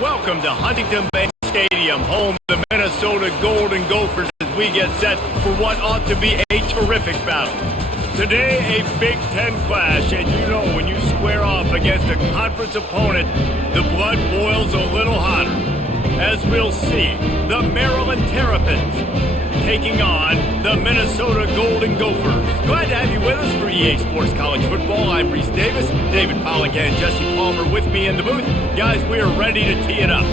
Welcome to Huntington Bank Stadium, home of the Minnesota Golden Gophers, as we get set for what ought to be a terrific battle. Today, a Big Ten clash, and you know when you square off against a conference opponent, the blood boils a little hotter. As we'll see, the Maryland Terrapins taking on the Minnesota Golden Gophers. Glad to have you with us for EA Sports College Football. I'm Reese Davis, David Pollack and Jesse Palmer with me in the booth. Guys, we are ready to tee it up.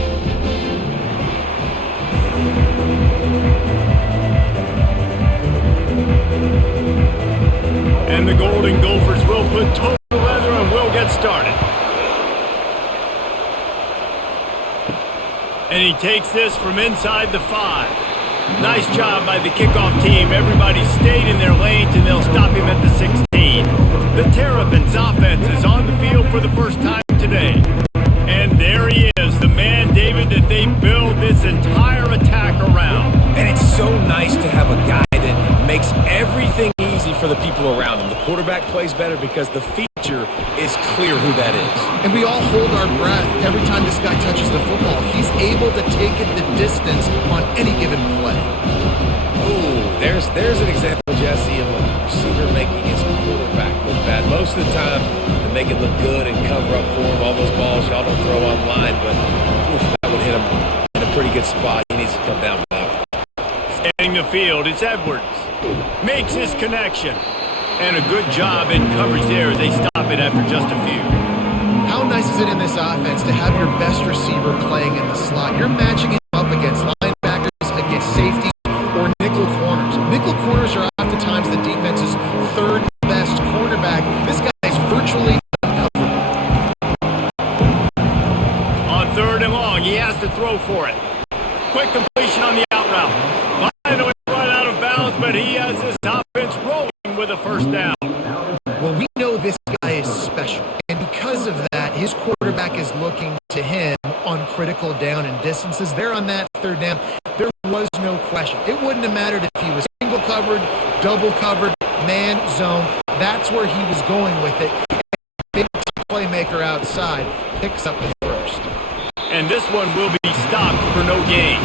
And the Golden Gophers will put toe to leather and we'll get started. And he takes this from inside the 5. Nice job by the kickoff team. Everybody stayed in their lanes and they'll stop him at the 16. The Terrapins offense is on the field for the first time today. And there he is, the man, David, that they build this entire attack around. And it's so nice to have a guy that makes everything easy for the people around him. The quarterback plays better because the feature is clear who that is. And we all hold our breath every time this guy touches the football. He's able to take it the distance on any given play. Ooh, there's an example, Jesse, of a receiver making his quarterback look bad. Most of the time, they make it look good and cover up for him. All those balls y'all don't throw online, but oof, that would hit him in a pretty good spot. He needs to come down with that one. Scanning the field, it's Edwards. Makes his connection. And a good job in coverage there as they stop it after just a few. How nice is it in this offense to have your best receiver playing in the slot? You're matching him up against linebackers, against safeties, or nickel corners. Nickel corners are oftentimes the defense's third best cornerback. This guy is virtually uncoverable. On 3rd and long, he has to throw for it. Quick completion on the out route. Finally run out of bounds, but he has his offense rolling with a first down. Well, we know this guy is special, and because of that, his quarterback is looking to him on critical down and distances. There on that 3rd down, there was no question. It wouldn't have mattered if he was single covered, double covered, man, zone. That's where he was going with it. Big playmaker outside picks up the first. And this one will be stopped for no gain.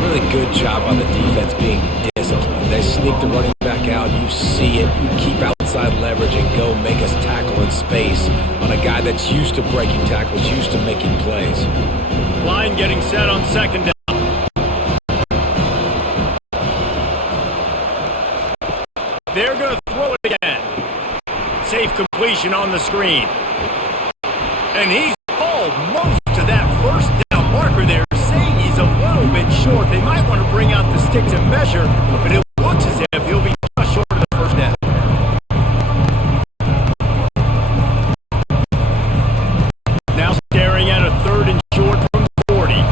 Really good job on the defense being disciplined. They sneak the running back out. You see it. Keep outside leverage and go make us tackle in space on a guy that's used to breaking tackles, used to making plays. Line getting set on 2nd down. They're going to throw it again. Safe completion on the screen. And he's almost to that 1st down marker there, saying he's a little bit short. They might want to bring out the sticks and measure, but it looks as if he'll be just short of the 1st down. Now staring at a 3rd and short from 40.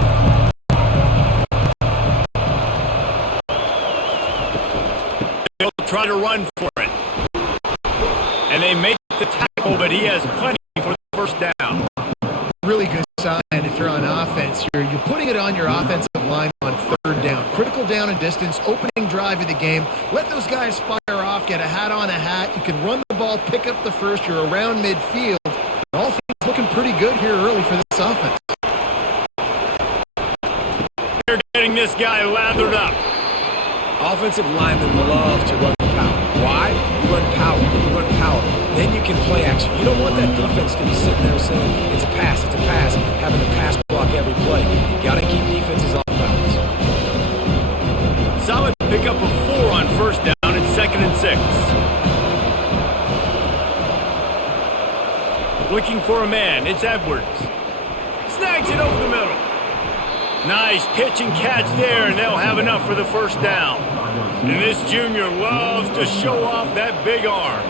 They'll try to run for it. And they make the tackle, but he has plenty for the 1st down. Really good sign if you're on offense here. You're putting it on your offensive line on 3rd down. Critical down and distance, opening drive of the game. Let those guys fire off, get a hat on a hat. You can run the ball, pick up the first. You're around midfield. All things looking pretty good here early for this offense. They're getting this guy lathered up. Offensive linemen love to run power. Why? You run power. You run power. Then you can play action. You don't want that defense to be sitting there saying, it's a pass, having to pass block every play. You got to keep defenses off balance. Solid pickup of 4 on 1st down and 2nd and 6. Looking for a man, it's Edwards. Snags it over the middle. Nice pitch and catch there, and they'll have enough for the 1st down. And this junior loves to show off that big arm.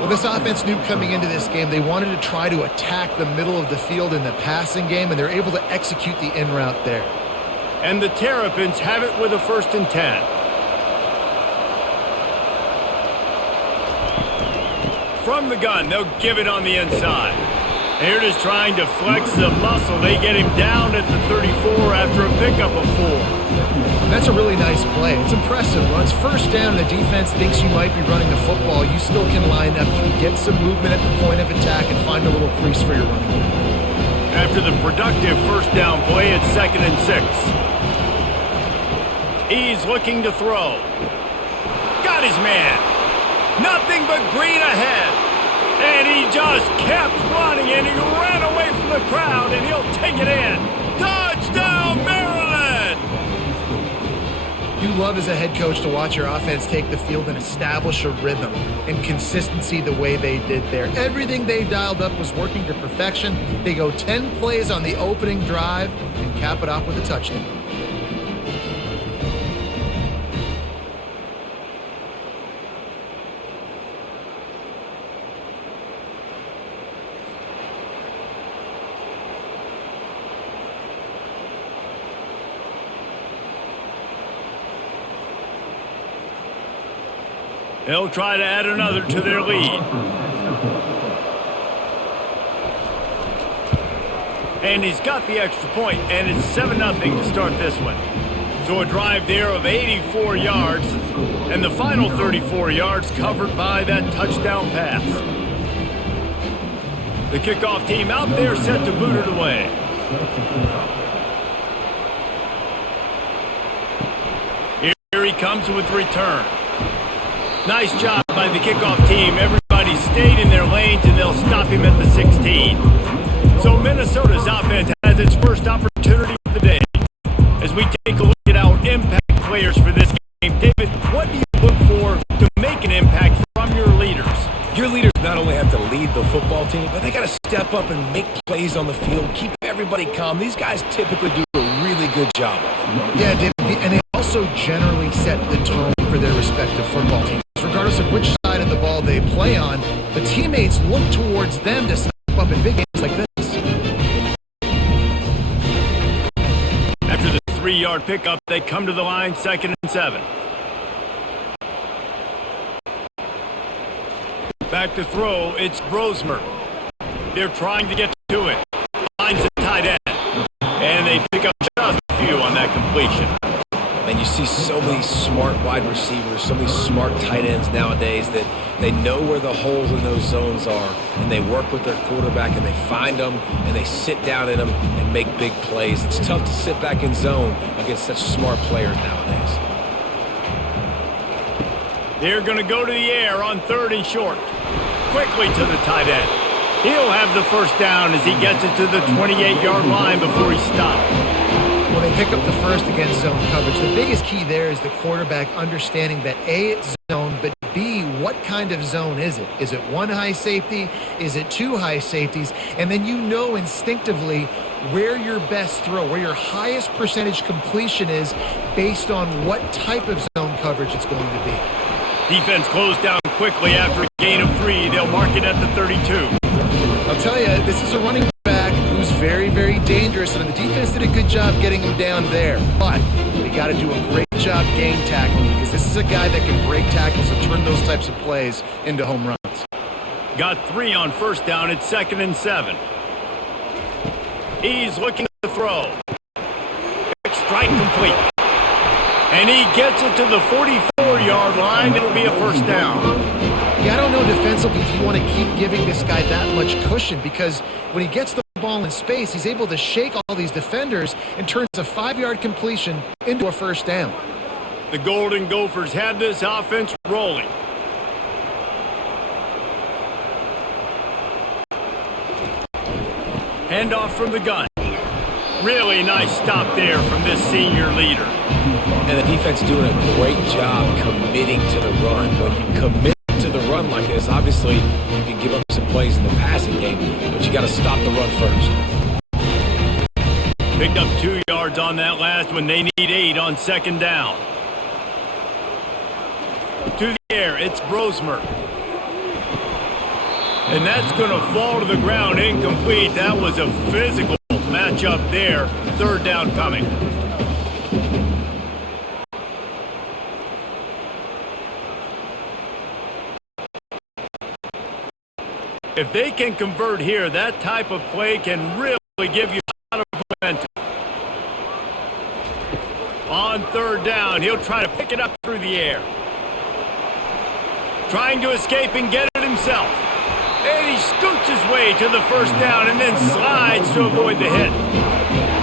Well, this offense knew coming into this game they wanted to try to attack the middle of the field in the passing game, and they're able to execute the in route there. And the Terrapins have it with a 1st and 10. From the gun, they'll give it on the inside. Here it is trying to flex the muscle. They get him down at the 34 after a pickup of 4. That's a really nice play. It's impressive. When it's 1st down and the defense thinks you might be running the football, you still can line up. You can get some movement at the point of attack and find a little crease for your running back. After the productive first down play, it's 2nd and 6. He's looking to throw. Got his man. Nothing but green ahead. And he just kept running, and he ran away from the crowd, and he'll take it in. Touchdown, Maryland! You love as a head coach to watch your offense take the field and establish a rhythm and consistency the way they did there. Everything they dialed up was working to perfection. They go 10 plays on the opening drive and cap it off with a touchdown. They'll try to add another to their lead. And he's got the extra point, and it's 7-0 to start this one. So a drive there of 84 yards, and the final 34 yards covered by that touchdown pass. The kickoff team out there set to boot it away. Here he comes with the return. Nice job by the kickoff team. Everybody stayed in their lanes, and they'll stop him at the 16. So Minnesota's offense has its first opportunity of the day. As we take a look at our impact players for this game, David, what do you look for to make an impact from your leaders? Your leaders not only have to lead the football team, but they got to step up and make plays on the field, keep everybody calm. These guys typically do a really good job of it. Yeah, David, and they also generally set the tone for their respective football teams. Regardless of which side of the ball they play on, the teammates look towards them to step up in big games like this. After the 3-yard pickup, they come to the line, 2nd and 7. Back to throw, it's Brosmer. They're trying to get to it. Lines a tight end. And they pick up just a few on that completion. And you see so many smart wide receivers, so many smart tight ends nowadays that they know where the holes in those zones are, and they work with their quarterback, and they find them, and they sit down in them and make big plays. It's tough to sit back in zone against such smart players nowadays. They're going to go to the air on 3rd and short. Quickly to the tight end. He'll have the first down as he gets it to the 28-yard line before he stopped. Well, they pick up the first against zone coverage. The biggest key there is the quarterback understanding that A, it's zone, but B, what kind of zone is it? Is it one high safety? Is it two high safeties? And then you know instinctively where your best throw, where your highest percentage completion is based on what type of zone coverage it's going to be. Defense closed down quickly after a gain of 3. They'll mark it at the 32. I'll tell you, this is a running back who's very, very dangerous, and the defense did a good job getting him down there. But we got to do a great job game tackling because this is a guy that can break tackles and turn those types of plays into home runs. Got 3 on first down. It's 2nd and 7. He's looking to throw. Strike complete. And he gets it to the 44-yard line. It'll be a first down. Yeah, I don't know defensively if you want to keep giving this guy that much cushion because when he gets the ball in space, he's able to shake all these defenders and turns a 5-yard completion into a first down. The Golden Gophers have this offense rolling. Handoff from the gun. Really nice stop there from this senior leader. And the defense doing a great job committing to the run. When you commit to the run like this, obviously you can give up some plays in the passing game, but you got to stop the run first. Picked up 2 yards on that last one. They need 8 on 2nd down. To the air, it's Brosmer. And that's going to fall to the ground incomplete. That was a physical matchup there. 3rd down coming. If they can convert here, that type of play can really give you a lot of momentum. On 3rd down, he'll try to pick it up through the air. Trying to escape and get it himself. And he scoots his way to the first down and then slides to avoid the hit.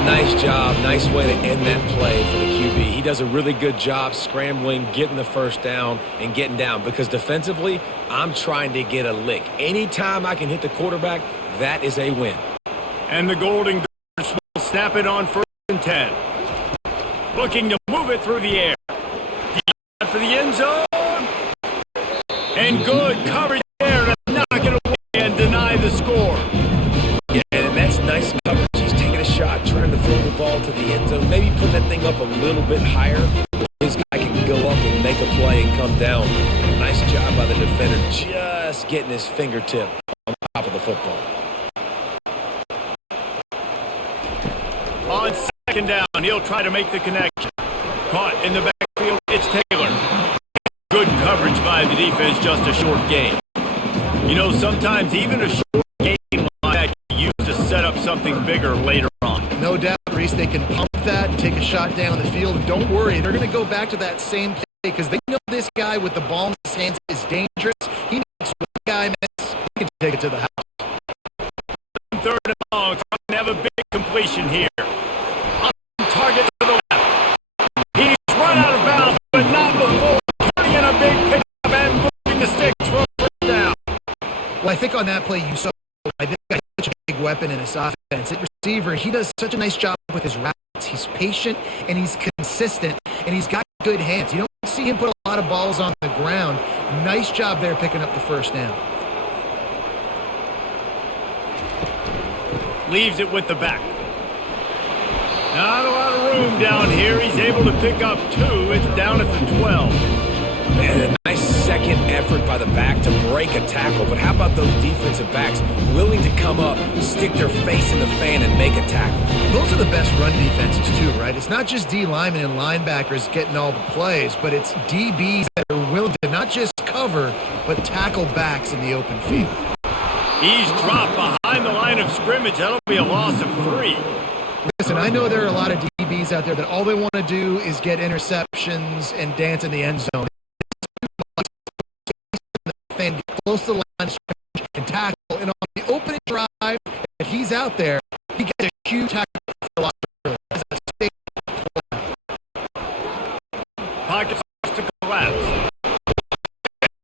Nice job. Nice way to end that play for the QB. He does a really good job scrambling, getting the first down, and getting down. Because defensively, I'm trying to get a lick. Anytime I can hit the quarterback, that is a win. And the Golden Gophers will snap it on 1st and 10. Looking to move it through the air. For the end zone. And good coverage there to knock it away and deny the score. Yeah, and that's nice coverage. He's taking a shot, trying to throw the ball to the end zone. Maybe put that thing up a little bit higher. This guy can go up and make a play and come down. Nice job by the defender, just getting his fingertip on top of the football. On 2nd down, he'll try to make the connection. Caught in the backfield, it's Taylor. Good coverage by the defense, just a short gain. You know, sometimes even a short gain like that can use to set up something bigger later on. No doubt, Reese, they can pump that and take a shot down the field. And don't worry, they're going to go back to that same play because they know this guy with the ball in his hands is dangerous. He makes one guy miss, he can take it to the house. 3rd and long, trying to have a big completion here. On target to the left. He's run out of bounds, but not before turning in a big pickup and moving the sticks for a 1st down. Well, I think on that play you saw this guy has such a big weapon in his offense. At receiver, he does such a nice job with his routes. He's patient and he's consistent and he's got good hands. You don't see him put a lot of balls on the ground. Nice job there picking up the 1st down. Leaves it with the back. Not a lot of room down here. He's able to pick up 2. It's down at the 12. And a nice second effort by the back to break a tackle. But how about those defensive backs willing to come up, stick their face in the fan, and make a tackle? Those are the best run defenses too, right? It's not just D linemen and linebackers getting all the plays, but it's DBs that are willing to not just cover, but tackle backs in the open field. He's dropped behind the line of scrimmage. That'll be a loss of 3. Listen, I know there are a lot of DBs out there that all they want to do is get interceptions and dance in the end zone. And get close to the line of scrimmage and tackle. And on the opening drive that he's out there, he gets a huge tackle for the loss. Pocket to collapse.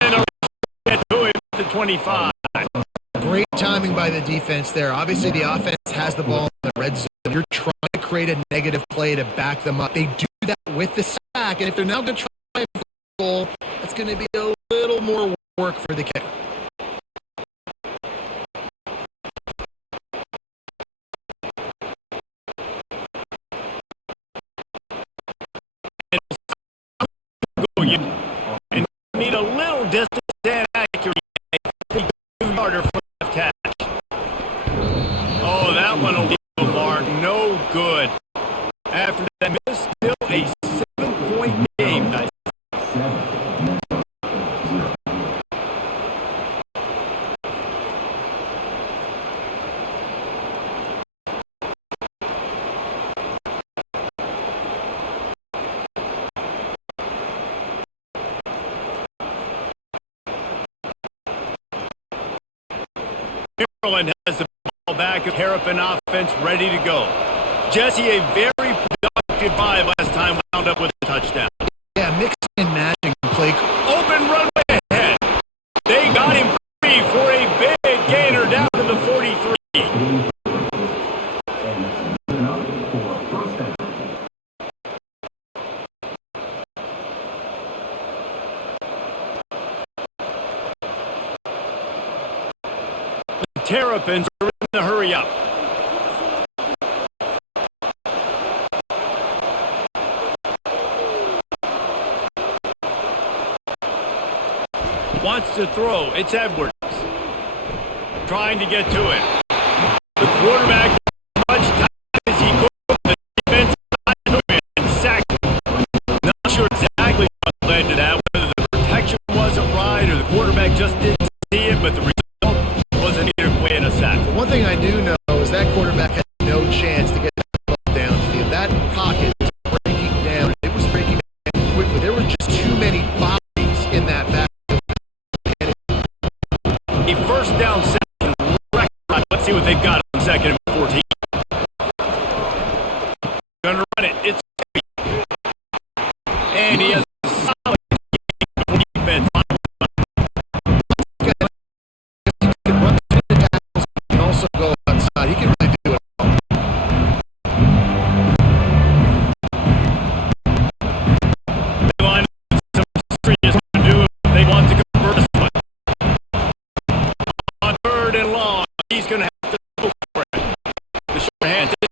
And a get to him at the 25. Great timing by the defense there. Obviously, the offense has the ball in the red zone. You're trying to create a negative play to back them up. They do that with the sack, and if they're now going to try for a goal, that's going to be a little more work for the kicker. And need a little distance and accuracy. 3-yarder for left catch. Oh, that one will be a mark. No good. After that miss, still a 7-point game. Nice. Maryland has the ball back. Terrapin offense ready to go. Jesse, a very productive drive last time, wound up with a touchdown. Yeah, mixing and matching play. Open runway ahead. They got him free for a big gainer down to the 43. Terrapins are in the hurry up. Wants to throw. It's Edwards. Trying to get to it. The quarterback as much time as he could. The defense got to him and sacked him. Not sure exactly what led to that, whether the protection wasn't right or the quarterback just didn't see it, but the result wasn't either way in a sack. One thing I do know is that quarterback had no chance to get the ball downfield. That pocket was breaking down. It was breaking down quickly. There were just too many bodies in that back. A 1st down, 7 See what they've got on 2nd and 14. Gonna run it. It's and he has a solid defense. He can run through the tackles. He can also go outside. He can really do it all. They line up some serious to do if they want to convert this one. On 3rd and long, he's gonna have to go for it. The short hand to the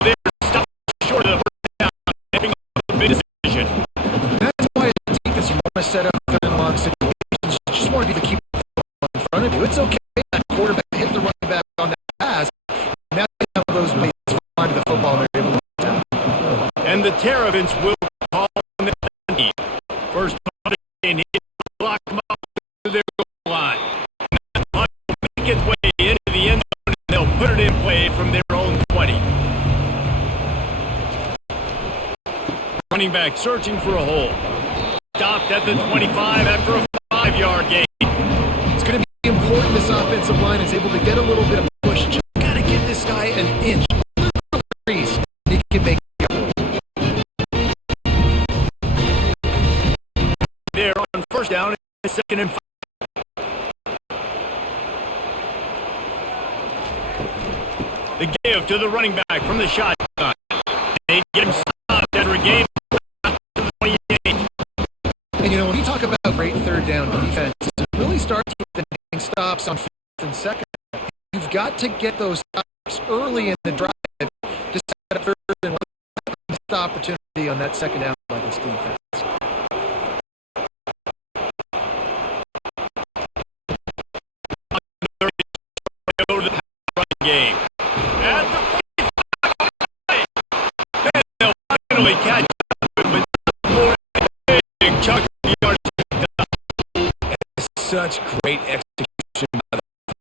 there, stop short of the first down, having a big decision. That's why as a defense you want to set up 3rd and long situations. You just want to be to keep the football in front of you. It's okay that quarterback hit the running back on that pass. Now you have those ways to find the football and they're able to tap. And the Terrapins will call on the penalty. First punt and he block them out to their goal line. That punt will make its way into the end zone and they'll put it in play from their own 20. Running back searching for a hole. Stopped at the 25 after a 5-yard gain. It's going to be important this offensive line is able to get a little bit of push. Just got to give this guy an inch. A little crease. He can make it. They're on first down and 2nd and 5. The give to the running back from the shotgun. They get him stopped after a game. And you know, when you talk about great 3rd down defense, it really starts with the getting stops on 1st and 2nd. You've got to get those stops early in the drive to set up 3rd and 1 missed opportunity on that 2nd down by this defense. Go to the running game. At the and they'll finally catch up with a big chunk of yards. Such great execution by the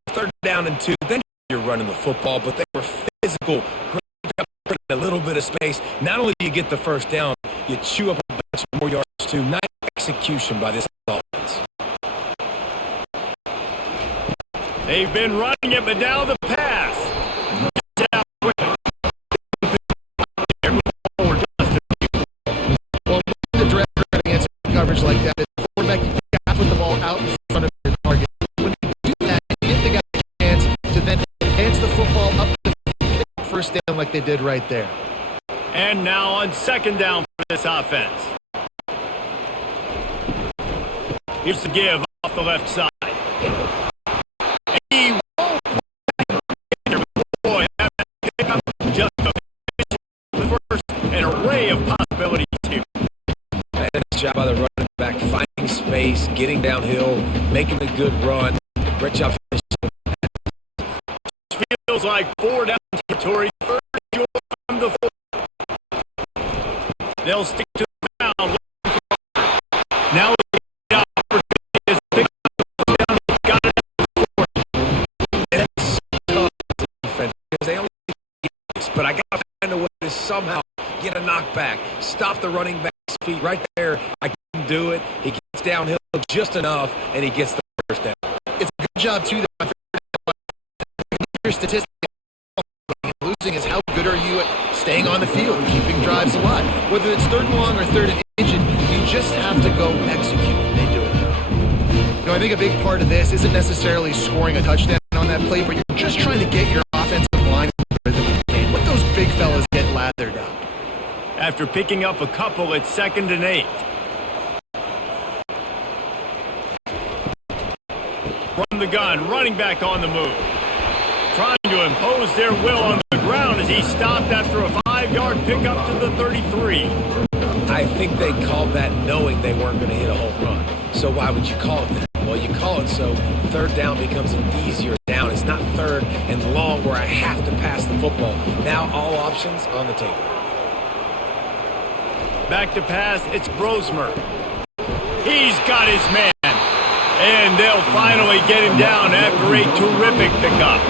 3rd down and 2. Then you're running the football, but they were physical. Great, a little bit of space. Not only do you get the 1st down, you chew up a bunch more yards too. Nice execution by this offense. They've been running it, but now the pass. Well, the draft against coverage like that, the quarterback, you got to put the ball out in front of your target. When you do that, you give the guy a chance to then advance the football up the field, 1st down like they did right there. And now on 2nd down for this offense. Here's the give off the left side. He won't boy, pick up just the first an array of possibilities here. Nice job by the running back, finding space, getting downhill, making a good run. Great job finishing. Feels like 4 down territory. 3rd and short from the 4. They'll stick to the ground. Now the opportunity is pick up down. Got it. It's tough defense because they only get this, but I got to find a way to somehow get a knockback, stop the running back's feet right there. I can do it. He gets downhill just enough, and he gets the 1st down. It's a good job, too, that your statistics losing is how good are you at staying on the field and keeping drives alive. Whether it's 3rd and long or 3rd and inch, you just have to go execute. They do it, though. You know, I think a big part of this isn't necessarily scoring a touchdown on that play, but you're just trying to get your offensive line in the rhythm of the game. Let those big fellas get lathered up. After picking up a couple at 2nd and 8. From the gun, running back on the move. Trying to impose their will on the ground as he stopped after a 5-yard pickup to the 33. I think they called that knowing they weren't going to hit a home run. So why would you call it that? Well, you call it so 3rd down becomes an easier down. It's not 3rd and long where I have to pass the football. Now all options on the table. Back to pass, it's Brosmer. He's got his man. And they'll finally get him down after a terrific pickup.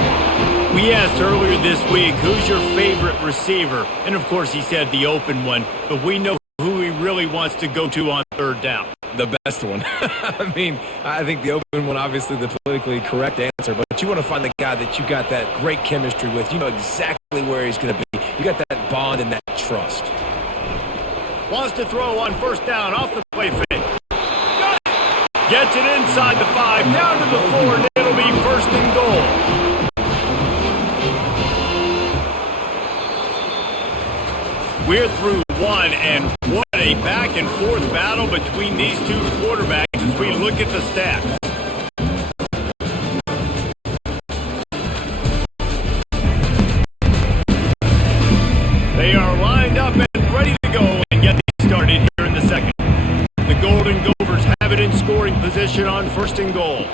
We asked earlier this week, who's your favorite receiver? And of course he said the open one, but we know who he really really wants to go to on third down? The best one. I mean, I think the open one, obviously the politically correct answer, but you want to find the guy that you got that great chemistry with. You know exactly where he's going to be. You got that bond and that trust. Wants to throw on first down off the play fake. Got it. Gets it inside the 5, down to the 4, and it'll be first and goal. We're through one, and what a back-and-forth battle between these two quarterbacks as we look at the stats. They are lined up and ready to go and get these started here in the second. The Golden Gophers have it in scoring position on first and goal.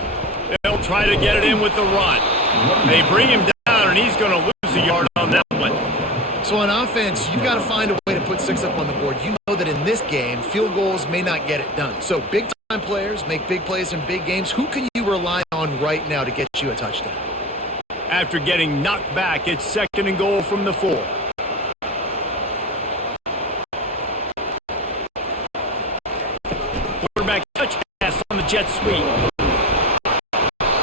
They'll try to get it in with the run. They bring him down, and he's going to lose a yard on that one. So on offense, you've got to find a way to put 6 up on the board. You know that in this game, field goals may not get it done. So big-time players make big plays in big games. Who can you rely on right now to get you a touchdown? After getting knocked back, it's second and goal from the 4. Quarterback touch pass on the jet sweep.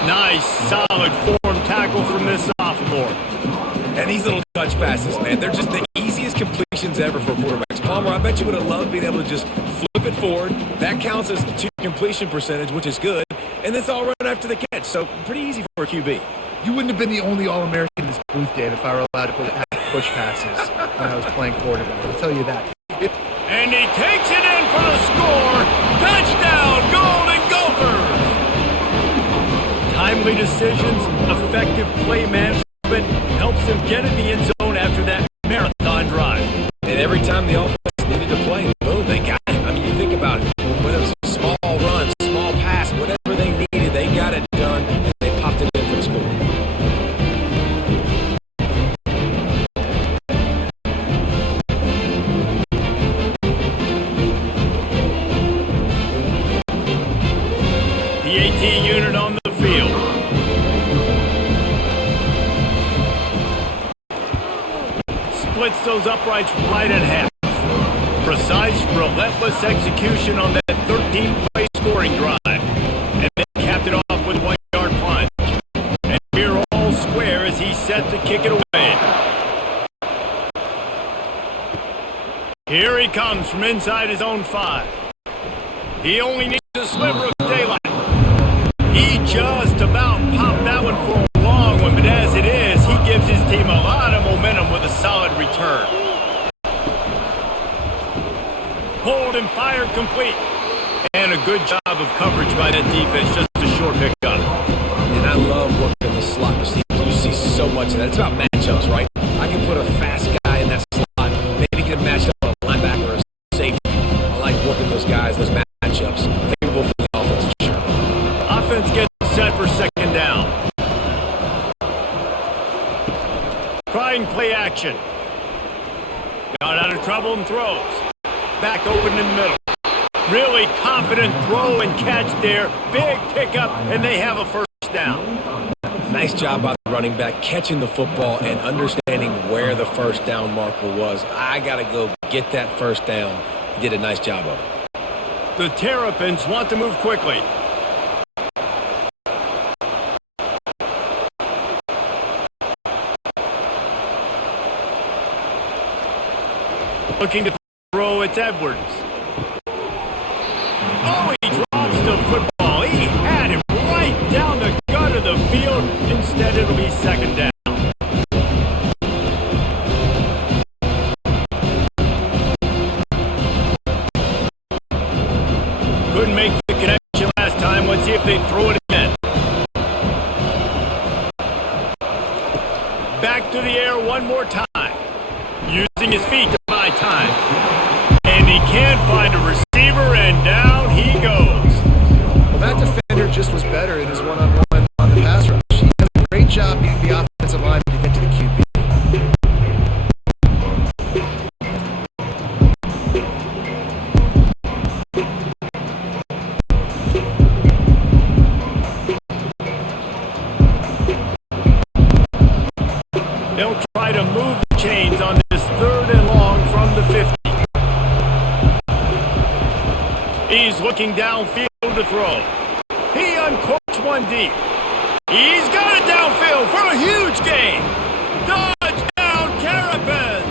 Nice, solid form tackle from this sophomore. And these little touch passes, man, they're just the easiest completions ever for quarterbacks. Palmer, I bet you would have loved being able to just flip it forward. That counts as 2 completion percentage, which is good. And it's all run after the catch, so pretty easy for a QB. You wouldn't have been the only All-American in this booth, Dave, if I were allowed to push passes when I was playing quarterback. I'll tell you that. And he takes it in for the score. Touchdown, Golden Gophers! Timely decisions, effective play management helps him get in the end zone after that marathon drive. And every time the offense needed to play, boom, they got it. I mean, you think about it. Whether it was a small run, small pass, whatever they needed, they got it done, and they popped it in for the score. The AT unit on the field. Splits those uprights right in half. Precise, relentless execution on that 13-play scoring drive. And then capped it off with a 1-yard plunge. And we're all square as he's set to kick it away. Here he comes from inside his own 5. He only needs a sliver of daylight. He just about popped that one for a long one, but as it is, he gives his team a lot of momentum with a solid return. Hold and fire complete. And a good job of coverage by that defense, just a short pickup. And I love working the slot receivers. You see so much of that. It's about matchups, right? I can put a fast guy in that slot. Maybe get matched up on a linebacker or a safety. I like working those guys, those matchups. Favorable for the offense, for sure. Offense gets set for second down. Trying play action. Got out of trouble and throws. Back open in the middle. Really confident throw and catch there. Big pickup, and they have a first down. Nice job by the running back catching the football and understanding where the first down marker was. I got to go get that first down. He did a nice job of it. The Terrapins want to move quickly. Looking to throw, it's Edwards. Oh, he drops the football. He had him right down the gut of the field. Instead, it'll be second down. Couldn't make the connection last time. Let's see if they throw it again. Back to the air one more time. Using his feet to buy time. And he can't find a receiver, and down he goes. Well, that defender just was better in his one-on-one on the pass rush. He does a great job being the offensive line to get to the QB. They'll try to move the chains on this third and long from the 50. looking downfield to throw. He uncorks one deep. He's got it downfield for a huge gain. Touchdown, Terrapins!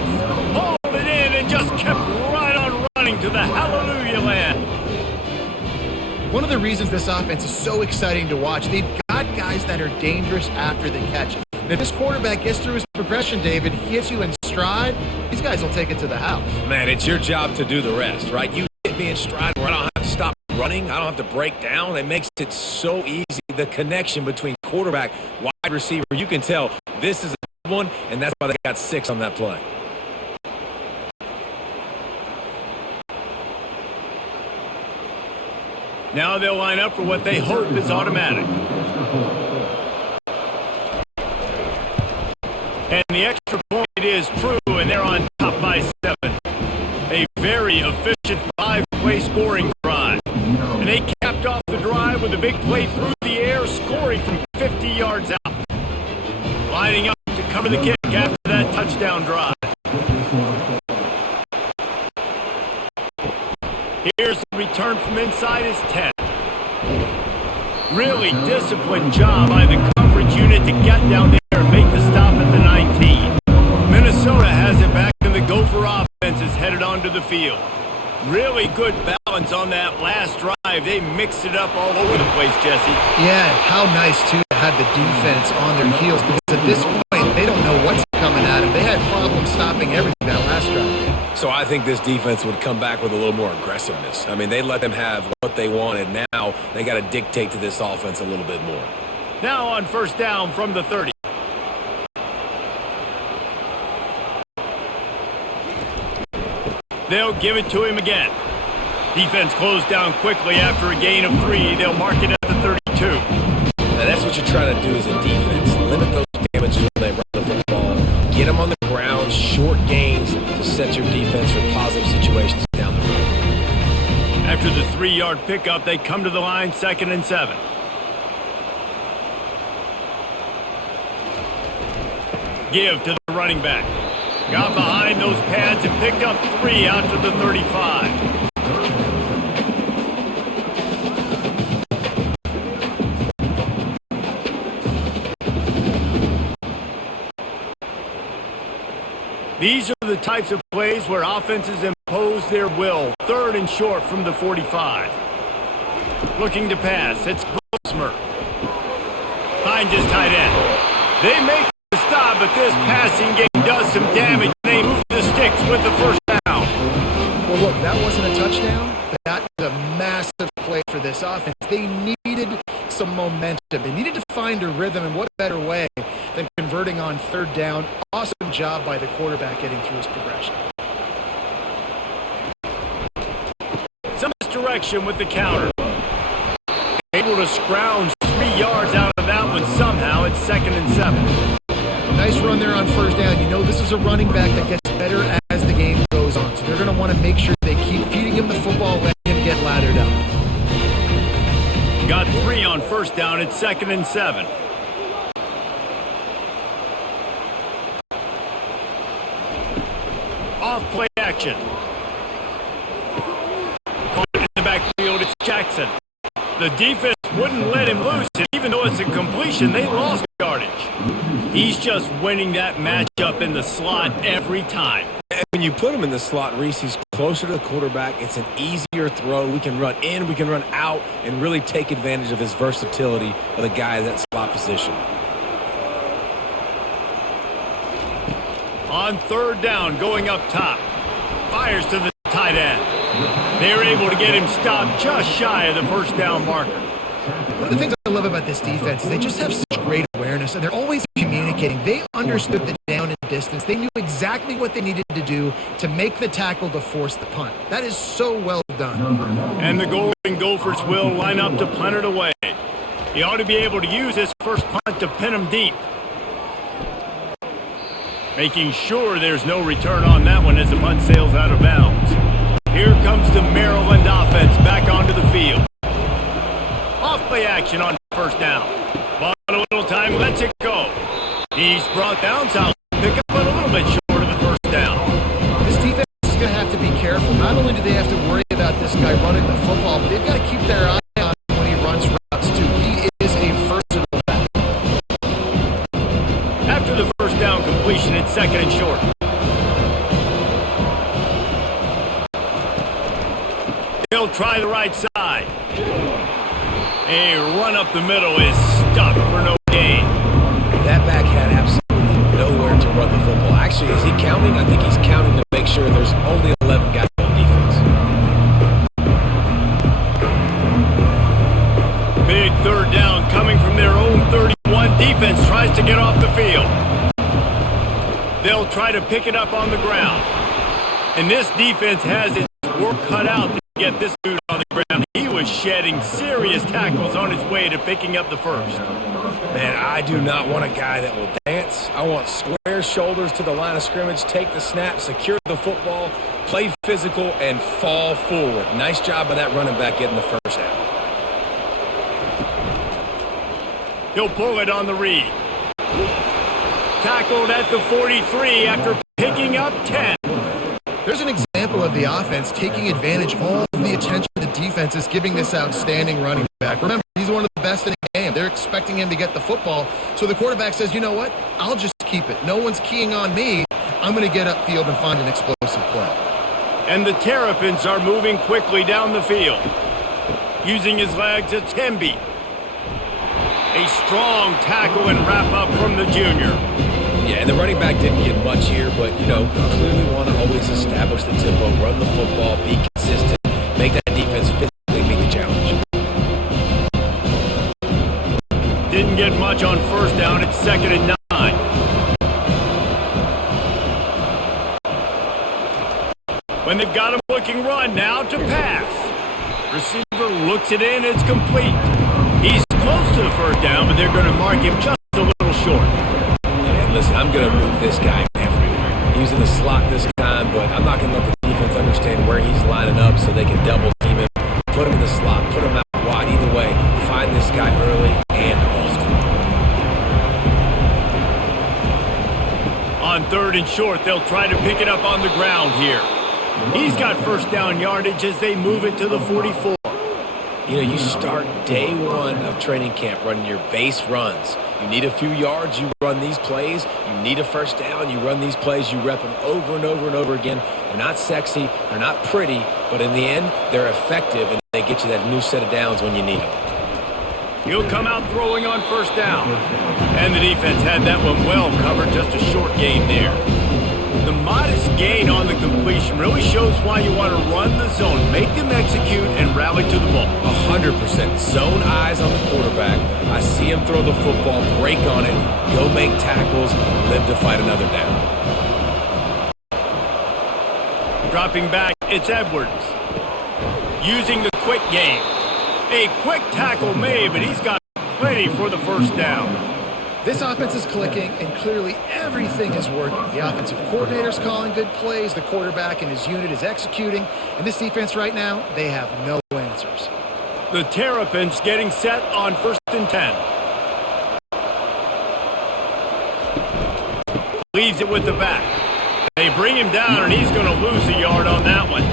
Hauled it in and just kept right on running to the hallelujah land. One of the reasons this offense is so exciting to watch, they've got guys that are dangerous after the catch. And if this quarterback gets through his progression, David, he gets you in stride, these guys will take it to the house. Man, it's your job to do the rest, right? You get me in stride where I don't have to stop running. I don't have to break down. It makes it so easy. The connection between quarterback, wide receiver, you can tell this is a good one, and that's why they got 6 on that play. Now they'll line up for what they hope is automatic. And the extra point is true, and they're on top by 7. A very efficient 5-play scoring drive. And they capped off the drive with a big play through the air, scoring from 50 yards out. Lining up to cover the kick after that touchdown drive. Here's the return from inside his 10. Really disciplined job by the coverage unit to get down there and make the stop at the 19. Minnesota has it back, and the Gopher offense is headed onto the field. Really good balance on that last drive. They mixed it up all over the place, Jesse. Yeah, how nice, too, to have the defense on their heels, because at this point, they don't know what's coming at them. They had problems stopping everything that last drive. So I think this defense would come back with a little more aggressiveness. I mean, they let them have what they wanted. Now they got to dictate to this offense a little bit more. Now on first down from the 30. They'll give it to him again. Defense closed down quickly after a gain of 3. They'll mark it at the 32. Now that's what you're trying to do as a defense. Limit those damages when they run the football. Get them on the ground, short gains to set your defense for positive situations down the road. After the 3-yard pickup, they come to the line, 2nd and 7. Give to the running back. Got behind those pads and picked up 3 out to the 35. These are the types of plays where offenses impose their will. 3rd and short from the 45. Looking to pass. It's Grossmer. Finds his tight end. They make the stop, but this passing game does some damage. They move the sticks with the first down. Well, look, that wasn't a touchdown, but that was a massive play for this offense. They needed some momentum. They needed to find a rhythm, and what better way than converting on 3rd down. Awesome job by the quarterback getting through his progression. Some misdirection with the counter. Able to scrounge 3 yards out of that one somehow. It's 2nd and 7. Nice run there on 1st down. You know this is a running back that gets better as the game goes on, so they're going to want to make sure they keep feeding him the football, letting him get lathered up. Got 3 on 1st down. It's 2nd and 7. Off play action. Caught in the backfield, it's Jackson. The defense wouldn't let him loose, and even though it's a completion, they lost yardage. He's just winning that matchup in the slot every time. When you put him in the slot, Reese, he's closer to the quarterback. It's an easier throw. We can run in, we can run out, and really take advantage of his versatility of the guy in that slot position. On 3rd down, going up top. Fires to the tight end. They're able to get him stopped just shy of the 1st down marker. One of the things I love about this defense is they just have such great awareness, and they're always communicating. They understood the down and distance. They knew exactly what they needed to do to make the tackle to force the punt. That is so well done. And the Golden Gophers will line up to punt it away. He ought to be able to use his first punt to pin him deep. Making sure there's no return on that one as the punt sails out of bounds. Here comes the Maryland offense back onto the field. Off-play action on 1st down. Bought a little time, lets it go. He's brought down south. Pick up a little bit short of the 1st down. This defense is going to have to be careful. Not only do they have to worry about this guy running the football, but they've got to second and short. He'll try the right side. A run up the middle is stuffed for no gain. That back had absolutely nowhere to run the football. Actually, is he counting? I think he's counting to make sure there's only 11 guys on defense. Big third down coming from their own 31. Defense tries to get off the field. They'll try to pick it up on the ground. And this defense has its work cut out to get this dude on the ground. He was shedding serious tackles on his way to picking up the first. Man, I do not want a guy that will dance. I want square shoulders to the line of scrimmage, take the snap, secure the football, play physical, and fall forward. Nice job by that running back getting the first down. He'll pull it on the read. Tackled at the 43 after picking up 10. There's an example of the offense taking advantage of all of the attention the defense is giving this outstanding running back. Remember, he's one of the best in the game. They're expecting him to get the football, so the quarterback says, you know what, I'll just keep it. No one's keying on me. I'm going to get upfield and find an explosive play. And the Terrapins are moving quickly down the field. Using his legs, it's Hemby. A strong tackle and wrap up from the junior. Yeah, and the running back didn't get much here, but, you know, clearly want to always establish the tempo, run the football, be consistent, make that defense physically meet the challenge. Didn't get much on first down. It's 2nd and 9. When they've got him looking run, now to pass. Receiver looks it in. It's complete. He's close to the first down, but they're going to mark him just a little short. And listen, I'm going to move this guy everywhere. He's in the slot this time, but I'm not going to let the defense understand where he's lining up so they can double team him, put him in the slot, put him out wide. Either way, find this guy early and often. On 3rd and short, they'll try to pick it up on the ground here. He's got first down yardage as they move it to the 44. You know, you start day one of training camp running your base runs. You need a few yards, you run these plays. You need a first down, you run these plays. You rep them over and over and over again. They're not sexy, they're not pretty, but in the end, they're effective, and they get you that new set of downs when you need them. He'll come out throwing on first down. And the defense had that one well covered, just a short gain there. The modest gain on the completion really shows why you want to run the zone, make them execute, and rally to the ball. 100%. Zone eyes on the quarterback. I see him throw the football, break on it, go make tackles, live to fight another down. Dropping back, it's Edwards. Using the quick game. A quick tackle made, but he's got plenty for the first down. This offense is clicking, and clearly everything is working. The offensive coordinator's calling good plays, the quarterback and his unit is executing, and this defense right now, they have no answers. The Terrapins getting set on 1st and 10. Leaves it with the back. They bring him down, and he's going to lose a yard on that one.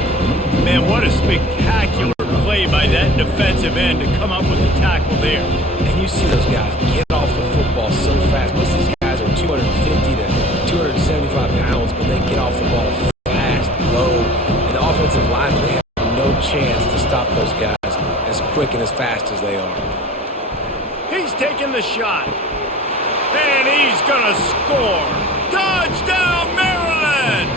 Man, what a spectacular play by that defensive end to come up with the tackle there. And you see those guys get off the football so fast. Most of these guys are 250 to 275 pounds, but they get off the ball fast, low. And the offensive line, they have no chance to stop those guys as quick and as fast as they are. He's taking the shot. And he's going to score. Touchdown, Maryland!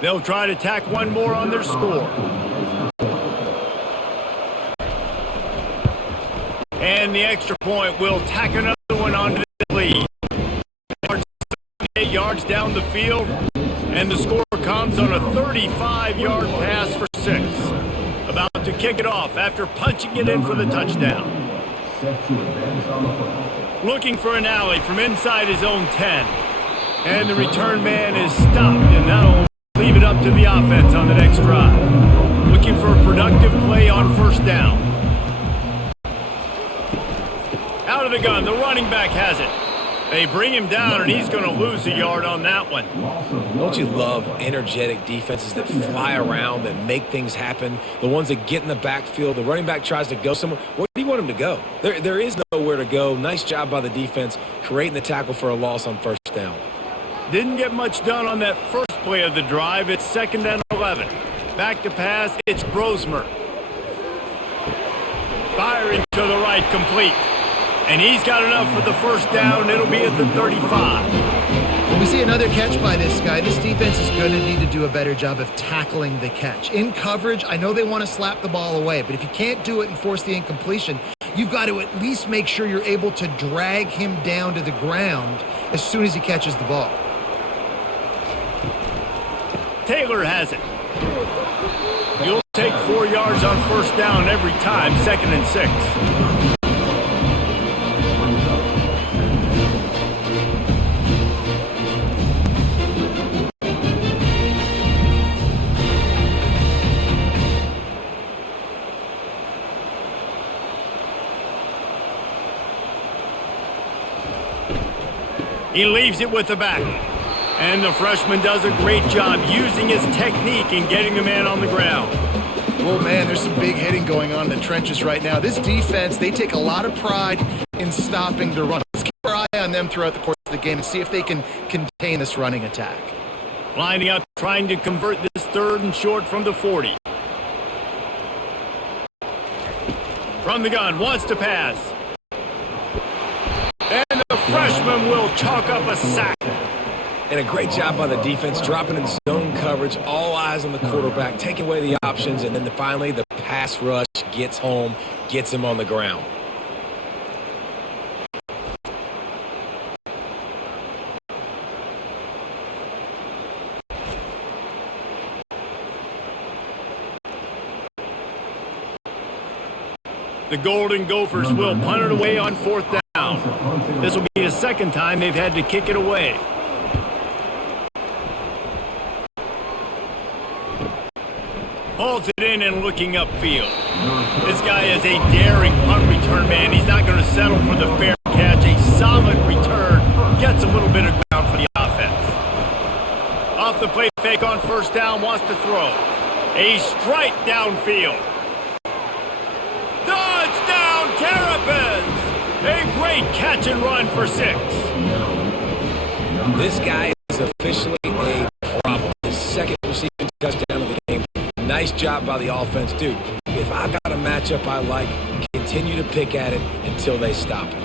They'll try to tack one more on their score. And the extra point will tack another one onto the lead. 8 yards down the field, and the score comes on a 35-yard pass for 6. About to kick it off after punching it in for the touchdown. Looking for an alley from inside his own 10. And the return man is stopped, and that'll leave it up to the offense on the next drive. Looking for a productive play on first down. Out of the gun, the running back has it. They bring him down, and he's going to lose a yard on that one. Don't you love energetic defenses that fly around, that make things happen? The ones that get in the backfield, the running back tries to go somewhere. Where do you want him to go? There is nowhere to go. Nice job by the defense creating the tackle for a loss on first down. Didn't get much done on that first play of the drive. It's 2nd and 11. Back to pass, it's Brosmer. Firing to the right, complete. And he's got enough for the first down. It'll be at the 35. When we see another catch by this guy, this defense is going to need to do a better job of tackling the catch. In coverage, I know they want to slap the ball away, but if you can't do it and force the incompletion, you've got to at least make sure you're able to drag him down to the ground as soon as he catches the ball. Taylor has it. You'll take 4 yards on first down every time, 2nd and 6. He leaves it with the back. And the freshman does a great job using his technique and getting the man on the ground. Well, man, there's some big hitting going on in the trenches right now. This defense, they take a lot of pride in stopping the run. Let's keep our eye on them throughout the course of the game and see if they can contain this running attack. Lining up, trying to convert this 3rd and short from the 40. From the gun, wants to pass. And the freshman will chalk up a sack. And a great job by the defense, dropping in zone coverage, all eyes on the quarterback, taking away the options, and then finally the pass rush gets home, gets him on the ground. The Golden Gophers will punt it away on 4th down. This will be the 2nd time they've had to kick it away. Hauls it in and looking upfield. This guy is a daring punt return man. He's not going to settle for the fair catch. A solid return. Gets a little bit of ground for the offense. Off the play fake on first down. Wants to throw. A strike downfield. Touchdown Terrapins! A great catch and run for 6. This guy is officially a problem. His 2nd receiving touchdown of the game. Nice job by the offense. Dude, if I've got a matchup I like, continue to pick at it until they stop it.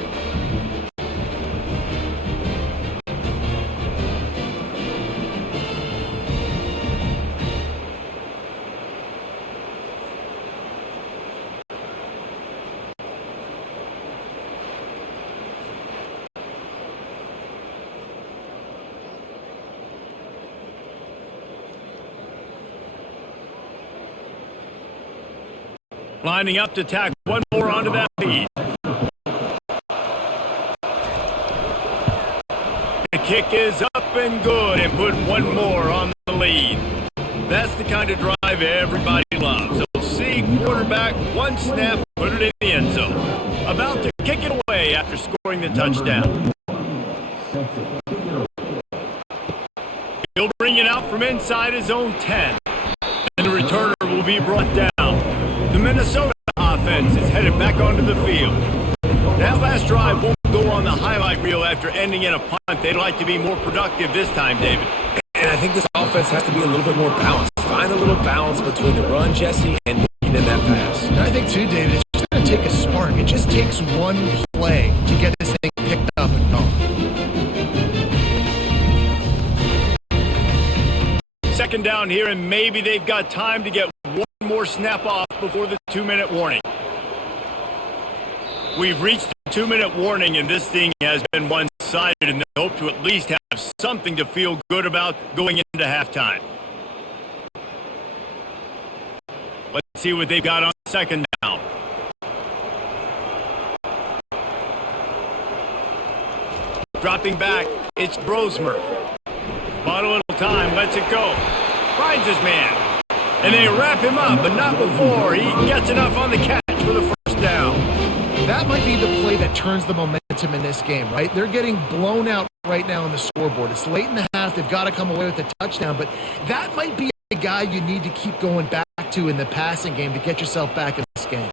Lining up to tackle. One more onto that feed. The kick is up and good and put one more on the lead. That's the kind of drive everybody loves. So see quarterback, one snap, put it in the end zone. About to kick it away after scoring the touchdown. He'll bring it out from inside his own 10. And the returner will be brought down. The Minnesota offense is headed back onto the field. That last drive won't go on the highlight reel after ending in a punt. They'd like to be more productive this time, David. And I think this offense has to be a little bit more balanced. Find a little balance between the run, Jesse, and in that pass. I think, too, David, it's just going to take a spark. It just takes one play to get this thing picked up and going. 2nd down here, and maybe they've got time to get one more snap off before the 2-minute warning. We've reached the 2-minute warning, and this thing has been one-sided, and they hope to at least have something to feel good about going into halftime. Let's see what they've got on 2nd down. Dropping back, it's Brosmer. Bought a little time, lets it go. finds his man. And they wrap him up, but not before he gets enough on the catch for the first down. That might be the play that turns the momentum in this game, right? They're getting blown out right now on the scoreboard. It's late in the half. They've got to come away with a touchdown, but that might be a guy you need to keep going back to in the passing game to get yourself back in this game.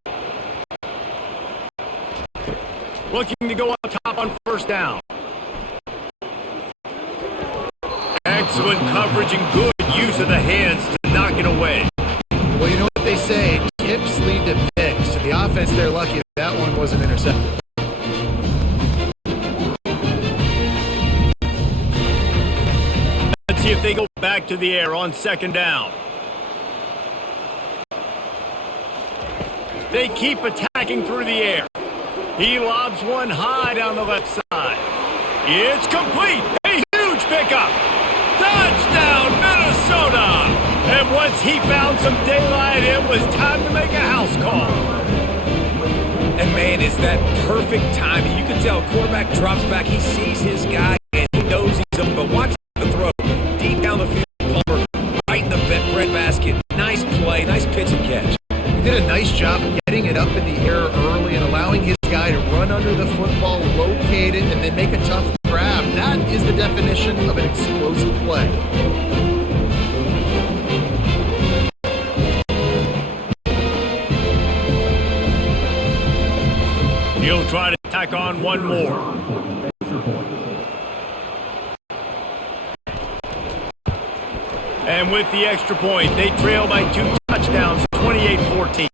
Looking to go up top on first down. Excellent coverage and good use of the hands to knock it away. Well, you know what they say, tips lead to picks. The offense, they're lucky that one wasn't intercepted. Let's see if they go back to the air on second down. They keep attacking through the air. He lobs one high down the left side. It's complete. A huge pickup. Touchdown, Minnesota! And once he found some daylight, it was time to make a house call. And man, is that perfect timing. You can tell quarterback drops back. He sees his guy, and he knows he's open. But watch the throw. Deep down the field, Palmer, right in the bread basket. Nice play, nice pitch and catch. He did a nice job of getting it up in the air early and allowing his guy to run under the football, locate it, and then make a tough grab. That is the definition of an explosive play. He'll try to tack on one more. And with the extra point, they trail by 2 touchdowns, 28-14.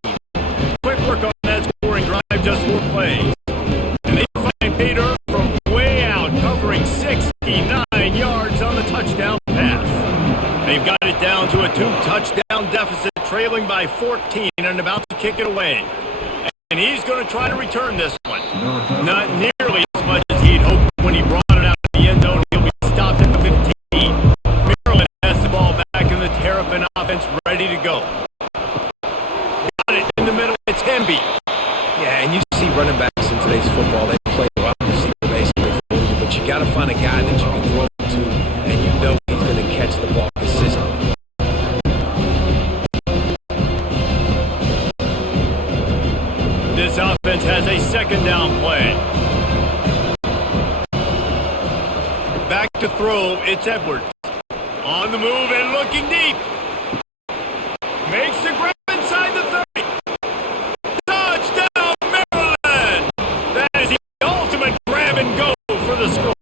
Quick work on that scoring drive, just 4 plays. And they find Bader from way out, covering 69 yards on the touchdown pass. They've got it down to a 2-touchdown deficit, trailing by 14 and about to kick it away. And he's going to try to return this one. Not nearly as much as he'd hoped when he brought it out of the end zone. He'll be stopped at the 15. Maryland has the ball back in the Terrapin offense, ready to go. Got it in the middle. It's Hemby. Yeah, and you see running backs in today's football. They play wide receiver basically for you, but you got to find a guy that you can throw to, and you know he's going to catch the ball consistently. This offense has a second down play. Back to throw, it's Edwards. On the move and looking deep. Makes the grab inside the 30. Touchdown, Maryland! That is the ultimate grab and go for the score.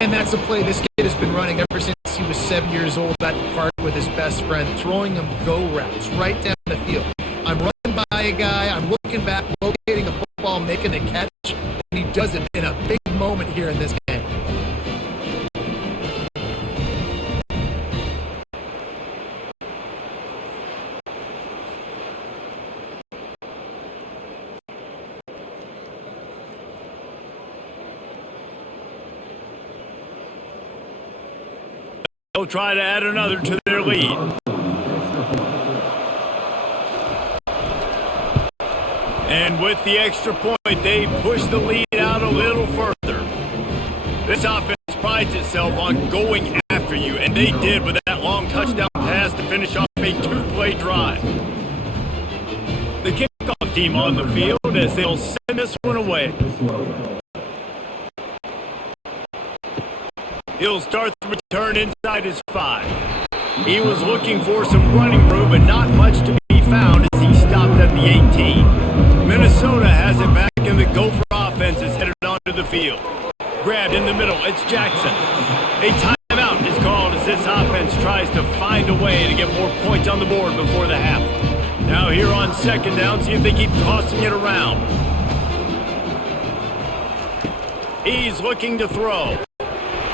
And that's a play this kid has been running ever since he was 7 years old at the park with his best friend, throwing him go routes right down the field. I'm running by a guy, I'm looking back, locating a football, making a catch, and he does it in a big moment here in this game. They'll try to add another to their lead. And with the extra point, they push the lead out a little further. This offense prides itself on going after you, and they did with that long touchdown pass to finish off a 2-play drive. The kickoff team on the field as they'll send this one away. He'll start the return inside his 5. He was looking for some running room, but not much to be found as he stopped at the 18. Minnesota has it back, and the Gopher offense is headed onto the field. Grabbed in the middle, it's Jackson. A timeout is called as this offense tries to find a way to get more points on the board before the half. Now here on second down, see if they keep tossing it around. He's looking to throw.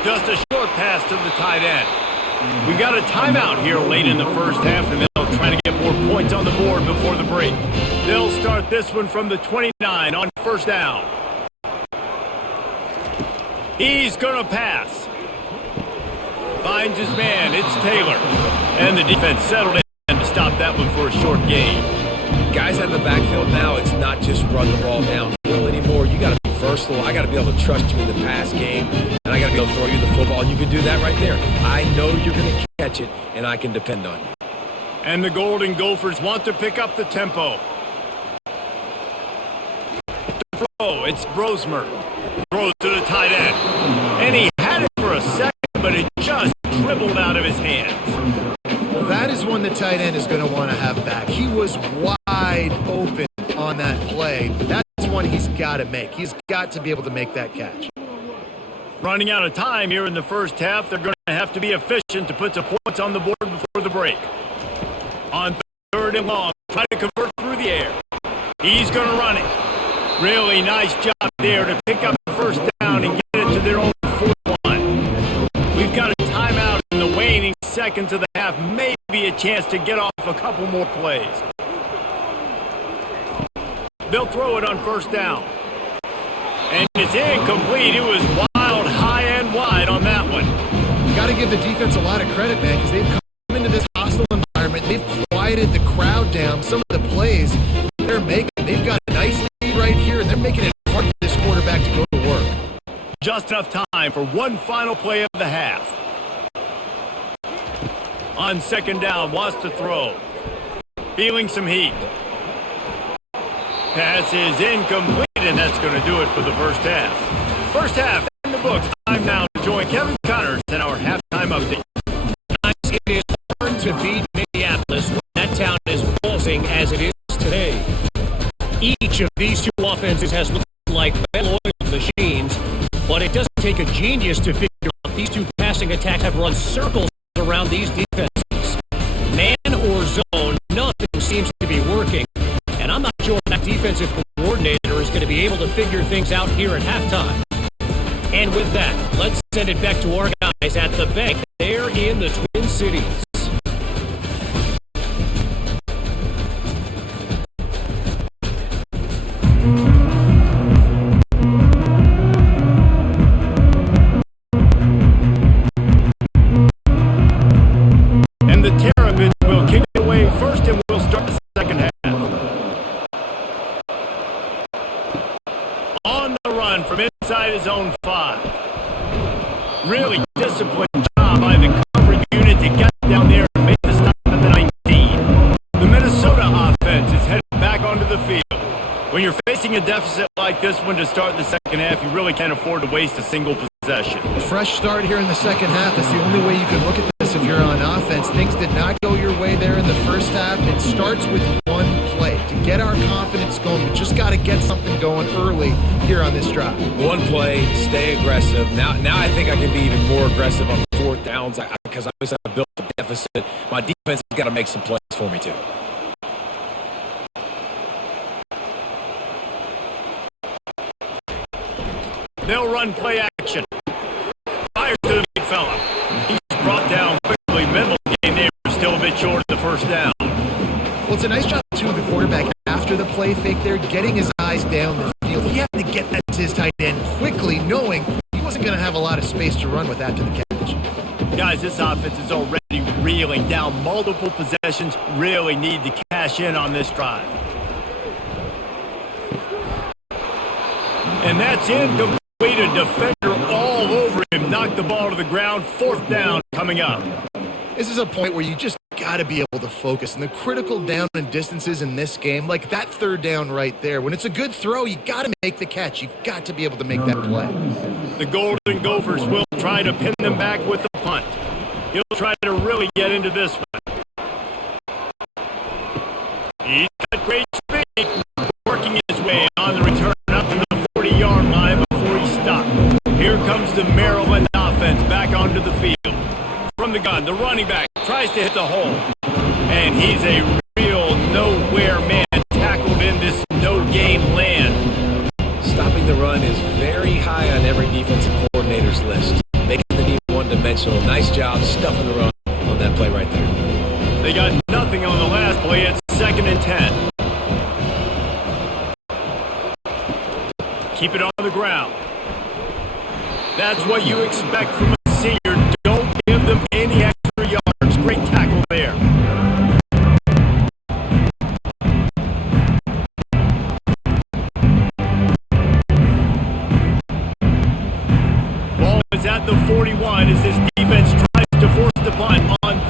Just a short pass to the tight end. We've got a timeout here late in the first half, and they'll try to get more points on the board before the break. They'll start this one from the 29 on first down. He's going to pass. Finds his man. It's Taylor. And the defense settled in to stop that one for a short gain. Guys out of the backfield now, it's not just run the ball downhill anymore. You got to be versatile. I got to be able to trust you in the pass game, and I got to be able to throw you the football. And you can do that right there. I know you're going to catch catch it, and I can depend on you. And the Golden Gophers want to pick up the tempo. The throw, it's Brosmer. Throws to the tight end. And he had it for a second, but it just dribbled out of his hands. Well, that is one the tight end is going to want to have back. He was wide open on that play. That's one he's got to make. He's got to be able to make that catch. Running out of time here in the first half, they're going to have to be efficient to put some points on the board before the break. On third and long, try to convert through the air. He's going to run it. Really nice job there to pick up the first down and get it to their own 4-1. We've got a timeout in the waning seconds of the half. Maybe a chance to get off a couple more plays. They'll throw it on first down. And it's incomplete. It was wild, high and wide on that one. Got to give the defense a lot of credit, man, because they've come into this hostile environment. They've quieted the crowd down. Some of the plays they're making, they've got a nice lead right here, and they're making it hard for this quarterback to go to work. Just enough time for one final play of the half. On second down, wants to throw. Feeling some heat. Pass is incomplete, and that's going to do it for the first half. First half in the books. Time now to join Kevin Connors in our halftime update. It is hard to beat Minneapolis when that town is pulsing as it is today. Each of these two offenses has looked like well-oiled machines, but it doesn't take a genius to figure out these two passing attacks have run circles around these defenses. Man or zone, nothing seems to be working. And I'm not sure that defensive coordinator is going to be able to figure things out here at halftime. And with that, let's send it back to our guys at the bank there in the Twin Cities. And the Terrapins will kick it away first, and we'll start the second half. On the run from inside his own 5. Really disciplined job by the cover unit to get down there and make the stop at the 19. The Minnesota offense is headed back onto the field. When you're facing a deficit like this one to start the second half, you really can't afford to waste a single possession. Fresh start here in the second half. That's the only way you can look at this if you're on offense. Things did not go your way there in the first half. It starts with one play. To get our confidence going, we just got to get something going early here on this drive. One play, stay aggressive. Now I think I can be even more aggressive on fourth downs because obviously I built the deficit. My defense has got to make some plays for me too. They'll run play action. Fires to the big fella. He's brought down quickly. Middle game there, still a bit short of the first down. Well, it's a nice job, too, of the quarterback after the play fake there, getting his eyes down the field. He had to get that to his tight end quickly, knowing he wasn't going to have a lot of space to run with after the catch. Guys, this offense is already reeling down multiple possessions. Really need to cash in on this drive. And that's incomplete. A defender all over him. Knocked the ball to the ground. Fourth down coming up. This is a point where you just got to be able to focus. And the critical down and distances in this game, like that third down right there, when it's a good throw, you got to make the catch. You've got to be able to make that play. The Golden Gophers will try to pin them back with the punt. He'll try to really get into this one. He's got great speed. Working his way on the return up to the 40-yard line before he stopped. Here comes the Maryland offense back onto the field. From the gun, the running back tries to hit the hole. And he's a real nowhere man tackled in this no-game land. Stopping the run is very high on every defensive coordinator's list. Making the knee one-dimensional. Nice job stuffing the run on that play right there. They got nothing on the last play. It's 2nd and 10. Keep it on the ground. That's what you expect from a senior. Don't give them any extra yards. Great tackle there. Ball is at the 41 as this defense tries to force the punt on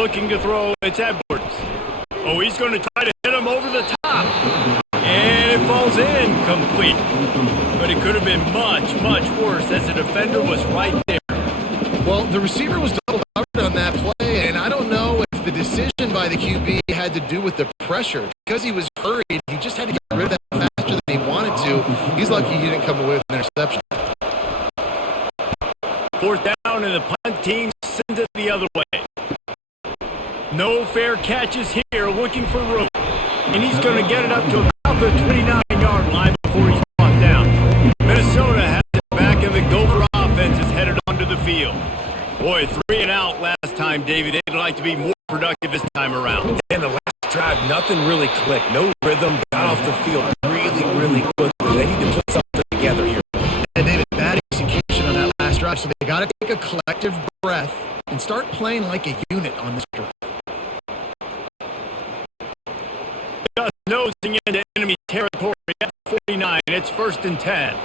looking to throw. It's Edwards. Oh, he's going to try to hit him over the top. And it falls in complete. But it could have been much, much worse as the defender was right there. Well, the receiver was double covered on that play, and I don't know if the decision by the QB had to do with the pressure. Because he was hurried, he just had to get rid of that faster than he wanted to. He's lucky he didn't come away with an interception. Fourth down, and the punt team sends it the other way. No fair catches here, looking for room. And he's going to get it up to about the 29-yard line before he's brought down. Minnesota has it back, and the Gopher offense is headed onto the field. Boy, 3 and out last time, David. They'd like to be more productive this time around. And the last drive, nothing really clicked. No rhythm, got off the field really, really quickly. They need to put something together here. And David, bad execution on that last drive, so they got to take a collective breath and start playing like a unit on this drive. Just nosing into enemy territory at 49. It's 1st and 10.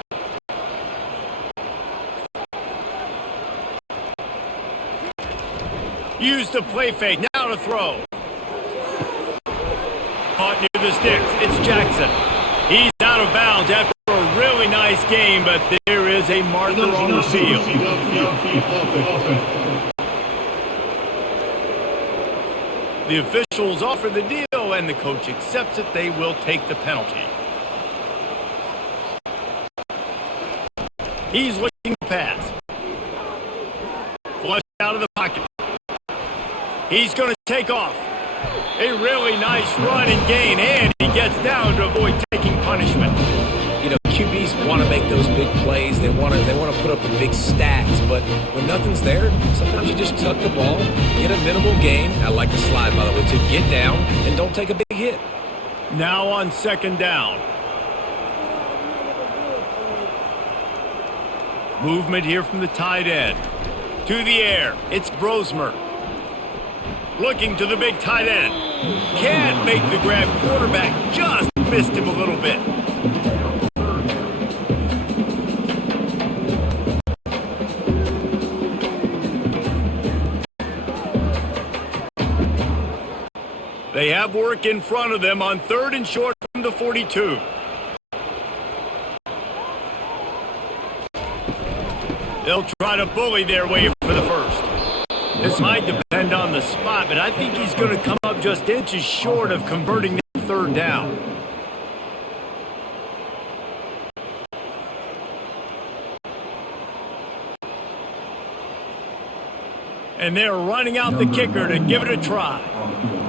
Use the play fake. Now to throw. Caught near the sticks. It's Jackson. He's out of bounds after a really nice game, but there is a marker on the field. The officials offer the deal, and the coach accepts it. They will take the penalty. He's looking to pass. Flush out of the pocket. He's going to take off. A really nice run and gain, and he gets down to avoid taking punishment. You know, QBs want to make those big plays. They want to put up the big stats. But when nothing's there, sometimes you just tuck the ball, get a minimal gain. I like the slide, by the way, to get down and don't take a big hit. Now on 2nd down. Movement here from the tight end. To the air. It's Brosmer. Looking to the big tight end. Can't make the grab. Quarterback just missed him a little bit. They have work in front of them on 3rd and short from the 42. They'll try to bully their way for the first. This might depend on the spot, but I think he's going to come up just inches short of converting that 3rd down. And they're running out the kicker to give it a try.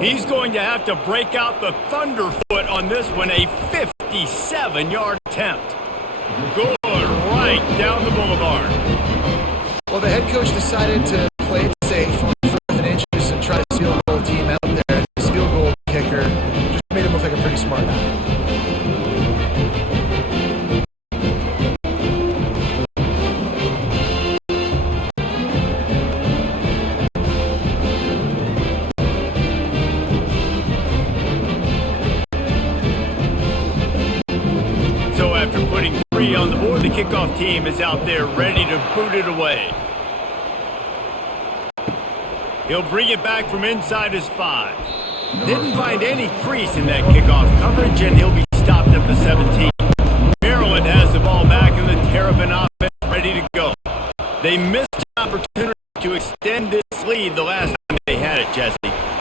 He's going to have to break out the thunderfoot on this one, a 57-yard attempt. Good right down the boulevard. Well, the head coach decided to play it safe on 4th and inches and try to field goal team out there. His field goal kicker just made him look like a pretty smart guy. So after putting 3 on the board, the kickoff team is out there ready to boot it away. He'll bring it back from inside his 5. Didn't find any crease in that kickoff coverage, and he'll be stopped at the 17. Maryland has the ball back, and the Terrapin offense ready to go. They missed an opportunity to extend this lead the last time they had it, Jesse.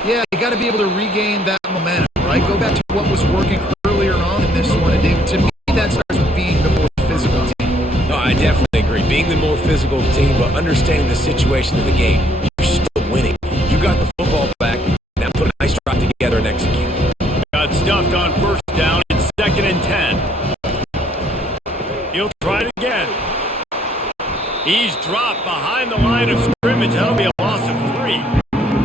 Yeah, you got to be able to regain that momentum, right? Go back to what was working earlier on in this one, and David, to me, that starts with being the more physical team. No, I definitely agree. Being the more physical team, but understanding the situation of the game. You're still winning. You got the football back. Now put a nice drive together and execute. Got stuffed on 1st down. It's 2nd and 10. He'll try it again. He's dropped behind the line of scrimmage. That'll be a loss of 3.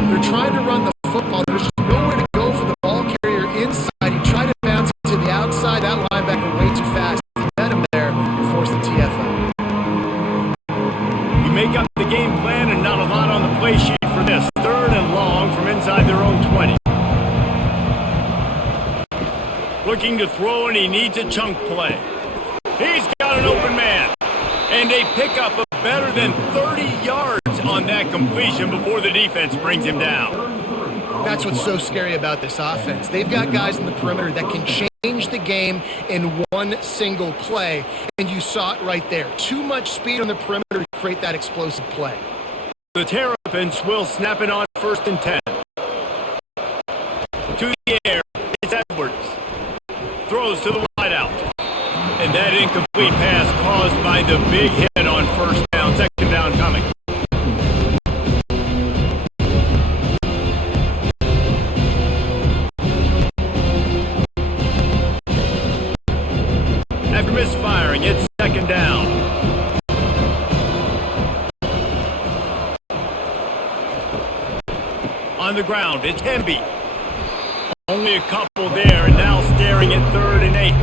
They're trying to run the football. There's just nowhere to go for the ball carrier inside. He tried to bounce it to the outside. That linebacker way too fast. He met him there and forced the TFL. You make up the game plan and not a lot on the play sheet for this. 3rd and long from inside their own 20. Looking to throw, and he needs a chunk play. He's got an open man. And a pickup of better than 30 yards on that completion before the defense brings him down. That's what's so scary about this offense. They've got guys in the perimeter that can change the game in one single play, and you saw it right there. Too much speed on the perimeter to create that explosive play. The Terrapins will snap it on 1st and 10. To the air, it's Edwards. Throws to the wideout. And that incomplete pass caused by the big hit on 1st down. 2nd down coming. After misfiring, it's 2nd down. On the ground, it's Hemby. Only a couple there, and now staring at 3rd and 8.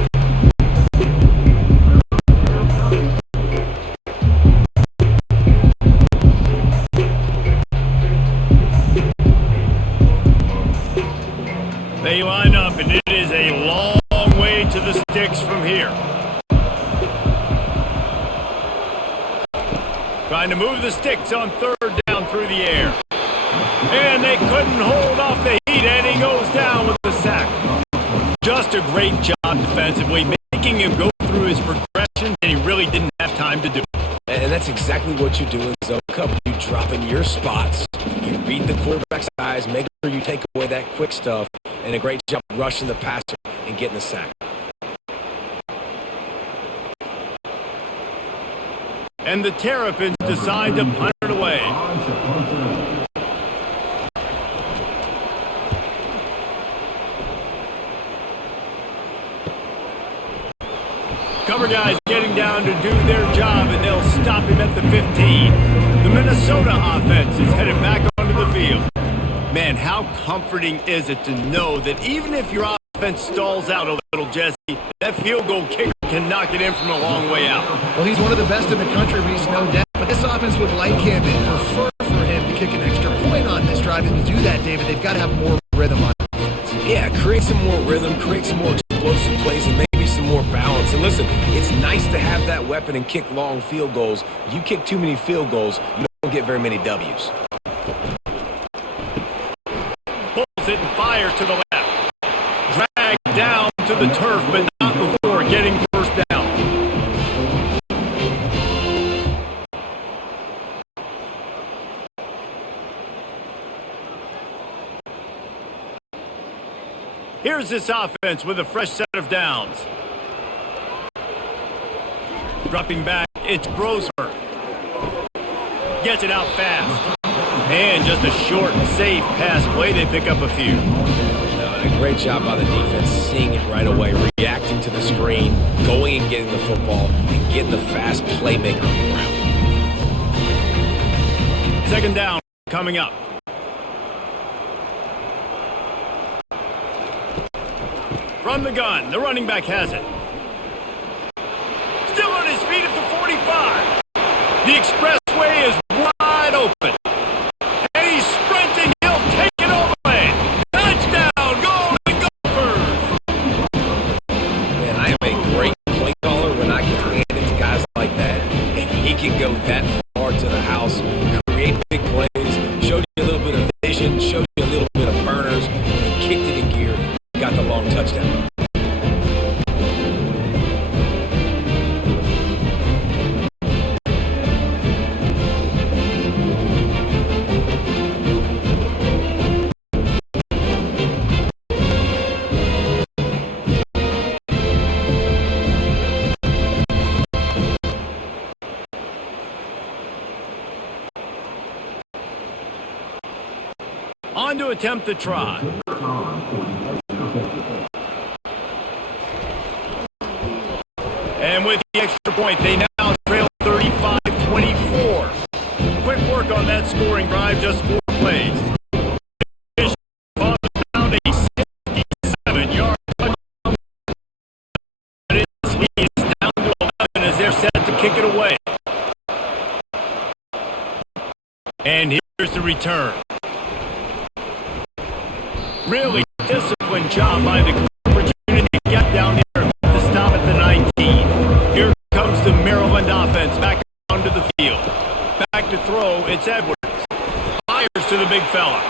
They line up, and it is a long way to the sticks from here. Trying to move the sticks on 3rd down through the air. And they couldn't hold off the heat, and he goes down with the sack. Just a great job defensively, making him go through his progression, and he really didn't have time to do it. And that's exactly what you do in zone coverage. You drop in your spots, you read the quarterback's eyes, make sure you take away that quick stuff, and a great job rushing the passer and getting the sack. And the Terrapins decide to punt it away. Cover guys getting down to do their job, and they'll stop him at the 15. The Minnesota offense is headed back onto the field. Man, how comforting is it to know that even if your offense stalls out a little, Jesse, that field goal kicker can knock it in from a long way out. Well, he's one of the best in the country, Reese, no doubt. But this offense would like him and prefer for him to kick an extra point on this drive. And to do that, David, they've got to have more rhythm on it. Yeah, create some more rhythm, create some more explosive plays, and maybe some more balance. And listen, it's nice to have that weapon and kick long field goals. If you kick too many field goals, you don't get very many W's. Pulls it and fires to the left. Dragged down to the turf, but not before getting 1st down. Here's this offense with a fresh set of downs. Dropping back, it's Brosmer. Gets it out fast. And just a short, safe pass play. They pick up a few. A great job by the defense, seeing it right away, reacting to the screen, going and getting the football, and getting the fast playmaker on the ground. 2nd down coming up. From the gun, the running back has it. Still on his feet at the 45. The expressway is wide open. And he's sprinting. He'll take it all the way. Touchdown, Golden Gophers. Man, I am a great play caller when I can hand it to guys like that. And he can go that far to the house, create big plays, showed you a little bit of vision, showed you a little bit of burners, and kicked it in gear, got the long touchdown. On to attempt the try. And with the extra point, they now trail 35-24. Quick work on that scoring drive, just 4 plays. On the ground, a 67-yard touchdown. He is down to 11 as they're set to kick it away. And here's the return. Really disciplined job by the opportunity to get down there to stop at the 19. Here comes the Maryland offense back onto the field. Back to throw, it's Edwards. Fires to the big fella.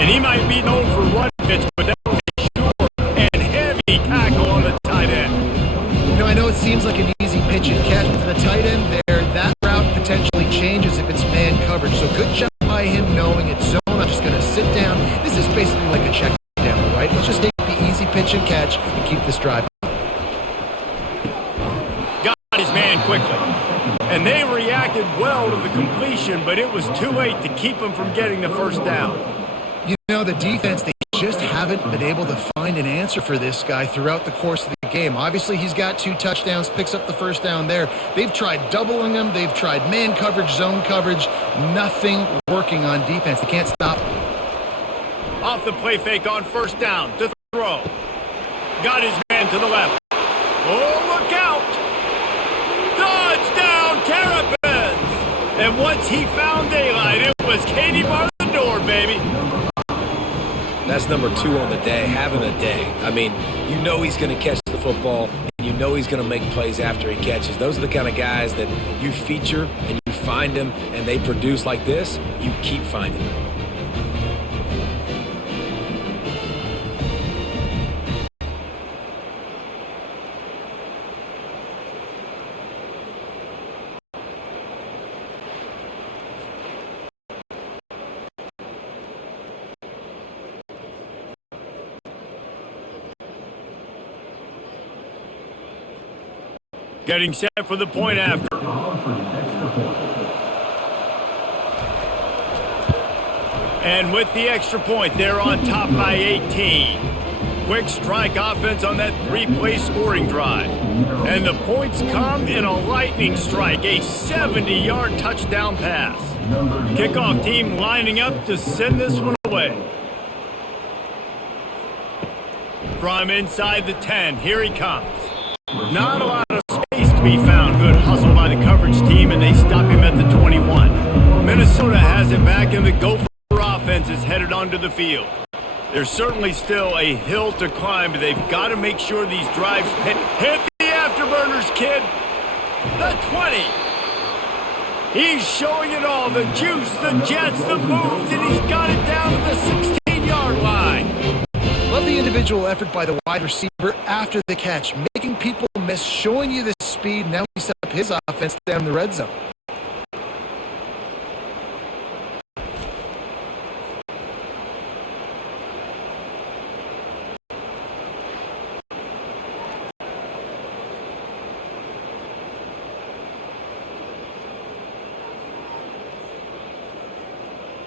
And he might be known for run fits, but that was a sure and heavy tackle on the tight end. You know, I know it seems like an easy pitch and catch, but for the tight end there, that route potentially changes if it's man coverage. So good job by him knowing it's zone. I'm just going to sit down. This is basically like a check down, right? Let's just take the easy pitch and catch and keep this drive. Got his man quickly. And they reacted well to the completion, but it was too late to keep him from getting the first down. You know, the defense, they just haven't been able to find an answer for this guy throughout the course of the game. Obviously, he's got 2 touchdowns, picks up the first down there. They've tried doubling him. They've tried man coverage, zone coverage. Nothing working on defense. They can't stop him. Off the play fake on first down to throw. Got his man to the left. Oh, look out! Touchdown, Terrapins! And once he found daylight, it was Katie bar the door, baby. That's number 2 on the day, having a day. I mean, you know he's going to catch the football, and you know he's going to make plays after he catches. Those are the kind of guys that you feature and you find them, and they produce like this, you keep finding them. Getting set for the point after. And with the extra point, they're on top by 18. Quick strike offense on that 3-play scoring drive. And the points come in a lightning strike, a 70-yard touchdown pass. Kickoff team lining up to send this one away. From inside the 10, here he comes. Not a lot of space to be found. Good hustle by the coverage team, and they stop him at the 21. Minnesota has it back, and the Gopher offense is headed onto the field. There's certainly still a hill to climb, but they've got to make sure these drives hit the afterburners, kid. The 20. He's showing it all. The juice, the jets, the moves, and he's got it down to the 16-yard line. Love the individual effort by the wide receiver after the catch, making people miss, showing you the speed. Now he set up his offense down the red zone.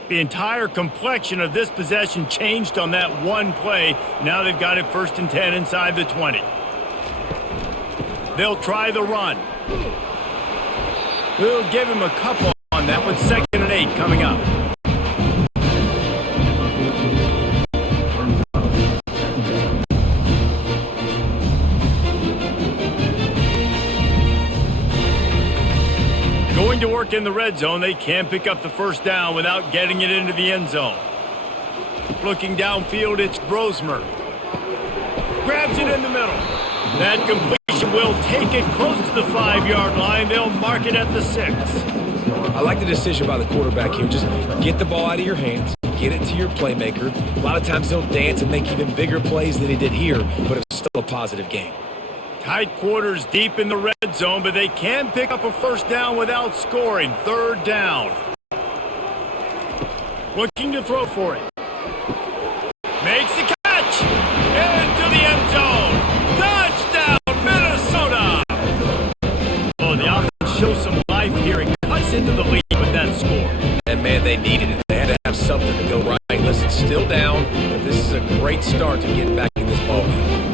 The entire complexion of this possession changed on that one play. Now they've got it 1st and 10 inside the 20. They'll try the run. We'll give him a couple on that one. 2nd and 8 coming up. Going to work in the red zone. They can't pick up the first down without getting it into the end zone. Looking downfield, it's Brosmer. Grabs it in the middle. That completion will take it close to the 5-yard line. They'll mark it at the 6. I like the decision by the quarterback here. Just get the ball out of your hands, get it to your playmaker. A lot of times he'll dance and make even bigger plays than he did here, but it's still a positive game. Tight quarters deep in the red zone, but they can pick up a first down without scoring. 3rd down. Looking to throw for it. Makes the catch. Into the end zone. Touchdown, Minnesota. Oh, the offense shows some life here and cuts into the lead with that score. And, man, they needed it. They had to have something to go right. Listen, still down, but this is a great start to getting back in this ballgame.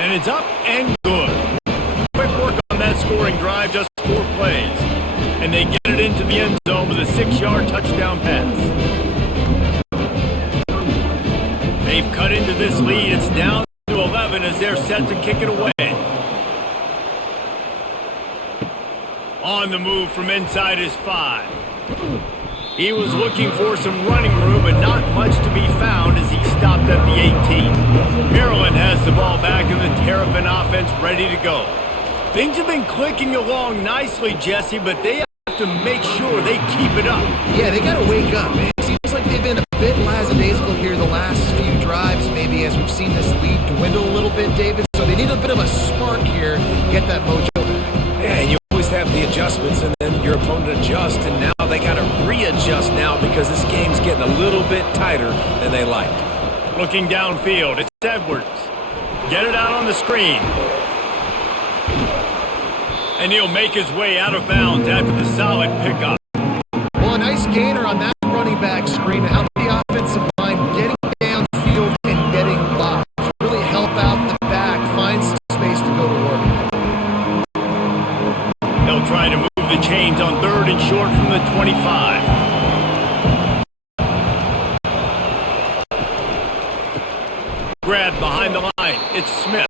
And it's up and good. Quick work on that scoring drive, just 4 plays. And they get it into the end zone with a 6-yard touchdown pass. They've cut into this lead. It's down to 11. 7 as they're set to kick it away. On the move from inside his 5. He was looking for some running room, but not much to be found as he stopped at the 18. Maryland has the ball back and the Terrapin offense ready to go. Things have been clicking along nicely, Jesse, but they have to make sure they keep it up. Yeah, they got to wake up, man. It seems like they've been a bit lackadaisical here the last few drives, maybe as we've seen this lead dwindle a little bit, David. So they need a bit of a spark here, get that mojo back. Yeah, and you always have the adjustments, and then your opponent adjusts, and now they got to readjust now because this game's getting a little bit tighter than they like. Looking downfield, it's Edwards. Get it out on the screen. And he'll make his way out of bounds after the solid pickup. Well, a nice gainer on that running back screen to help the offensive line getting downfield and getting blocked. Really help out the back, find some space to go to work. They'll try to move the chains on 3rd and short from the 25. Grab behind the line. It's Smith.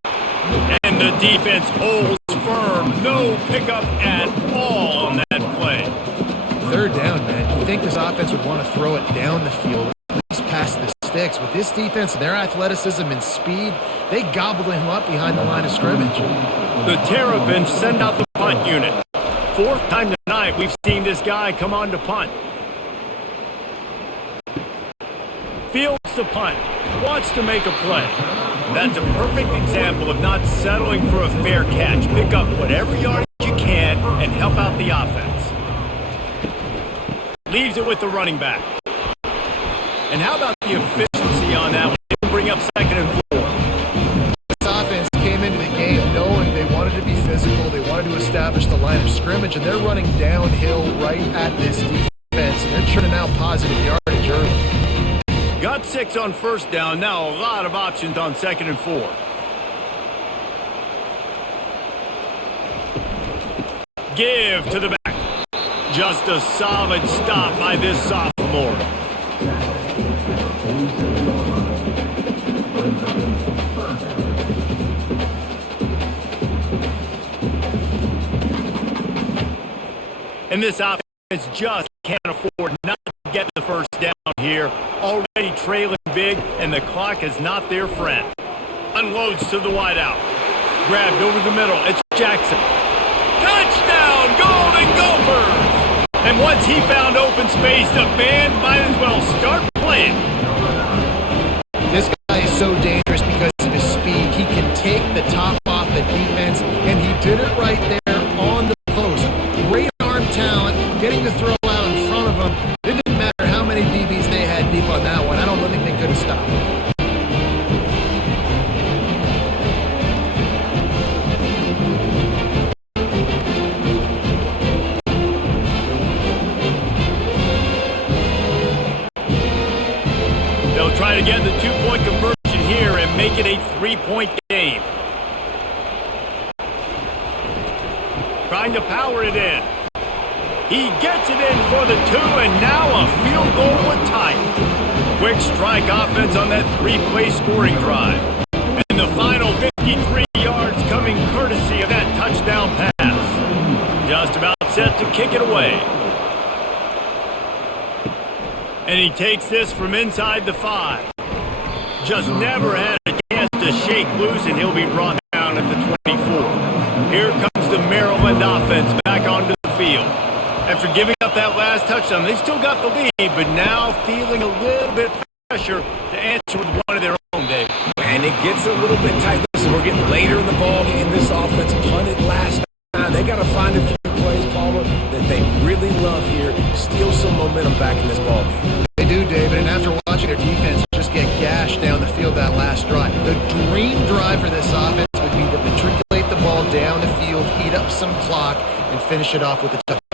And the defense holds firm. No pickup at all on that play. 3rd down, man. You think this offense would want to throw it down the field, at least past the sticks. With this defense and their athleticism and speed, they gobbled him up behind the line of scrimmage. The Terrapins send out the punt unit. 4th time tonight we've seen this guy come on to punt. Fields the punt. Wants to make a play. That's a perfect example of not settling for a fair catch. Pick up whatever yardage you can and help out the offense. Leaves it with the running back. And how about the efficiency on that one? They bring up 2nd and 4. This offense came into the game knowing they wanted to be physical, they wanted to establish the line of scrimmage, and they're running downhill right at this defense, and they're churning out positive yardage early. Got 6 on 1st down. Now a lot of options on 2nd and 4. Give to the back. Just a solid stop by this sophomore. And this offense just can't afford not to get the 1st down here. Already trailing big, and the clock is not their friend. Unloads to the wideout. Grabbed over the middle. It's Jackson. Touchdown, Golden Gophers! And once he found open space, the band might as well start playing. This guy is so dangerous because of his speed. He can take the top off the defense, and he did it right there on the post. Great arm talent, getting the throw out in front of him. It didn't matter how many DBs they had deep on that one. I don't think they could have stopped. They'll try to get the 2-point conversion here and make it a 3-point game. Trying to power it in. He gets it in for the 2, and now a field goal would tie it. Quick strike offense on that 3-play scoring drive. And the final 53 yards coming courtesy of that touchdown pass. Just about set to kick it away. And he takes this from inside the 5. Just never had a chance to shake loose, and he'll be brought down at the 24. Here comes the Maryland offense back onto the field. After giving up that last touchdown, they still got the lead, but now feeling a little bit pressure to answer with one of their own, Dave. And it gets a little bit tight. So we're getting later in the ball game. This offense punted last time. They got to find a few plays, Palmer, that they really love here. Steal some momentum back in this ball game. They do, David, and after watching their defense just get gashed down the field that last drive, the dream drive for this offense would be to matriculate the ball down the field, eat up some clock, and finish it off with a touchdown.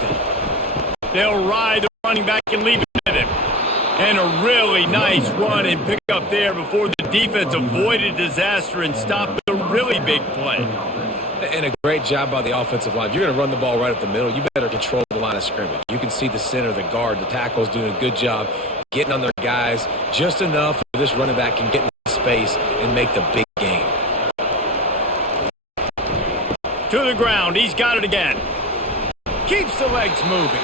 They'll ride the running back and leave it with him. And a really nice run and pick up there before the defense avoided disaster and stopped the really big play. And a great job by the offensive line. If you're going to run the ball right up the middle, you better control the line of scrimmage. You can see the center, the guard, the tackle's doing a good job getting on their guys just enough for this running back can get in space and make the big game. To the ground. He's got it again. Keeps the legs moving.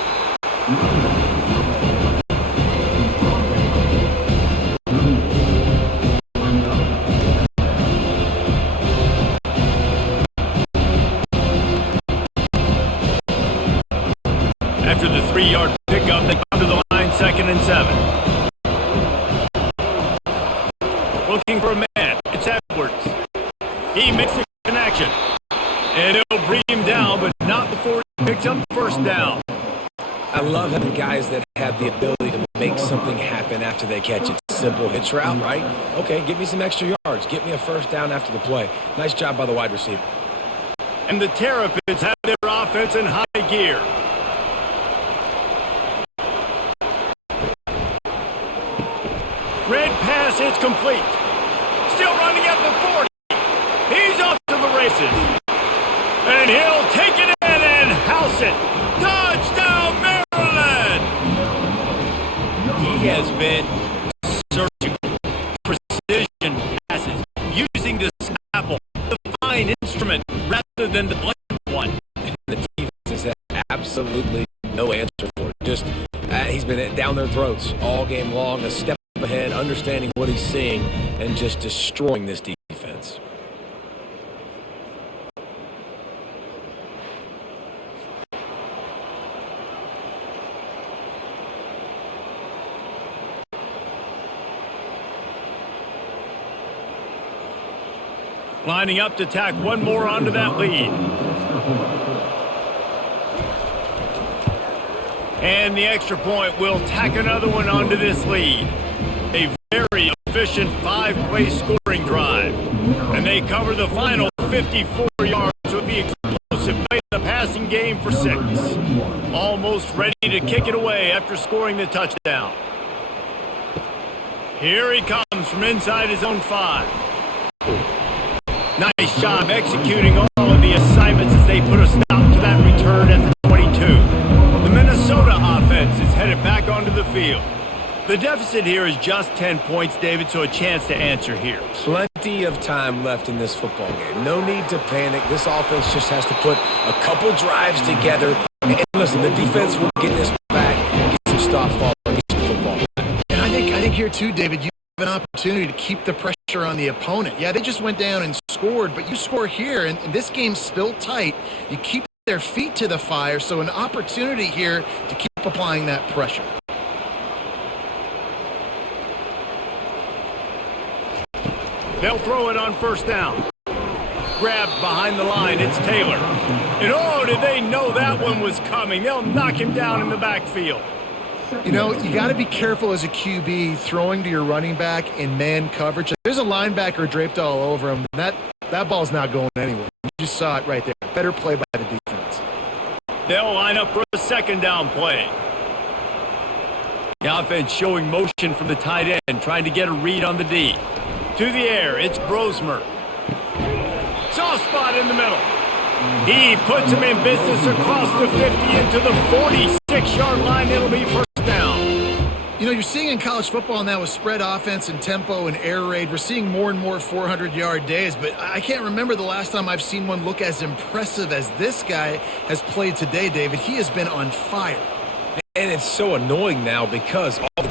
After the 3-yard pickup, they come to the line, 2nd and 7. Looking for a man. It's Edwards. He makes the connection. And he'll bring him down, but not before he picks up the first down. I love having guys that have the ability to make something happen after they catch it. Simple hitch route, right? Okay, give me some extra yards. Get me a first down after the play. Nice job by the wide receiver. And the Terrapins have their offense in high gear. Red pass is complete. Still running at the 40. He's off to the races. And he'll take it in and house it. Touchdown, Maryland! He has been surgical. Precision passes. Using the scalpel, the fine instrument, rather than the blunt one. The defense has had absolutely no answer for it. Just, he's been down their throats all game long. A step ahead, understanding what he's seeing, and just destroying this defense. Lining up to tack one more onto that lead. And the extra point will tack another one onto this lead. A very efficient 5-play scoring drive. And they cover the final 54 yards with the explosive play in the passing game for 6. Almost ready to kick it away after scoring the touchdown. Here he comes from inside his own 5. Nice job executing all of the assignments as they put a stop to that return at the 22. The Minnesota offense is headed back onto the field. The deficit here is just 10 points, David, so a chance to answer here. Plenty of time left in this football game. No need to panic. This offense just has to put a couple drives together. And listen, the defense will get this back and get some stops following this football. And I think here too, David, you have an opportunity to keep the pressure on the opponent. Yeah, they just went down and scored, but you score here, and this game's still tight. You keep their feet to the fire, so an opportunity here to keep applying that pressure. They'll throw it on first down. Grabbed behind the line, it's Taylor. And oh, did they know that one was coming? They'll knock him down in the backfield. You know, you got to be careful as a QB throwing to your running back in man coverage. There's a linebacker draped all over him. That ball's not going anywhere. You just saw it right there. Better play by the defense. They'll line up for a second down play. The offense showing motion from the tight end, trying to get a read on the D. To the air, it's Brosmer. Soft spot in the middle. He puts him in business across the 50 into the 46-yard line. It'll be first down. You know, you're seeing in college football now with spread offense and tempo and air raid, we're seeing more and more 400-yard days, but I can't remember the last time I've seen one look as impressive as this guy has played today, David. He has been on fire. And it's so annoying now because all the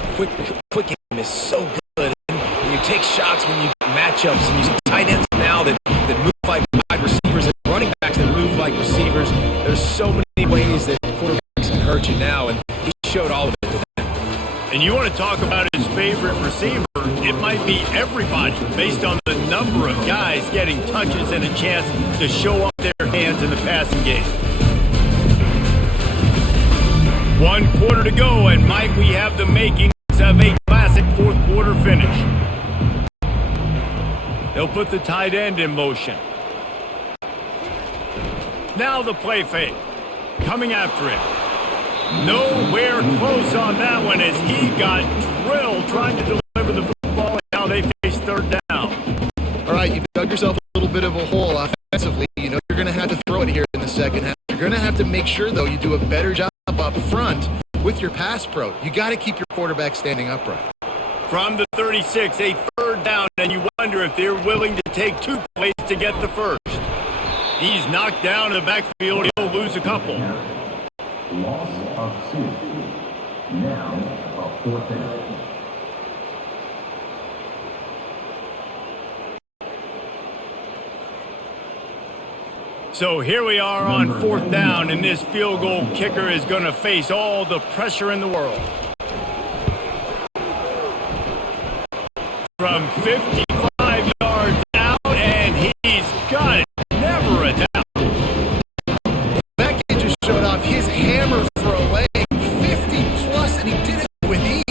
quick game is so good. And you take shots when you get matchups, and you see tight ends now that move like wide receivers and running backs that move like receivers. There's so many ways that quarterbacks can hurt you now, and he showed all of it today. And you want to talk about his favorite receiver, it might be everybody based on the number of guys getting touches and a chance to show off their hands in the passing game. 1 quarter to go, and might we have the makings of a classic fourth quarter finish. They'll put the tight end in motion. Now the play fake. Coming after him. Nowhere close on that one as he got drilled trying to deliver the football, and now they face third down. All right, you've dug yourself a little bit of a hole offensively. You know you're going to have to throw it here in the second half. You're going to have to make sure, though, you do a better job up front with your pass pro. You got to keep your quarterback standing upright. From the 36, a third down, and you wonder if they're willing to take 2 plays to get the first. He's knocked down in the backfield. He'll lose a couple. Loss of 2. Now a 4th down. So here we are on 4th down, and this field goal kicker is going to face all the pressure in the world. From 55 yards out, and he's got it. Never a doubt. That kid just showed off his hammer for a leg, 50 plus, and he did it with ease.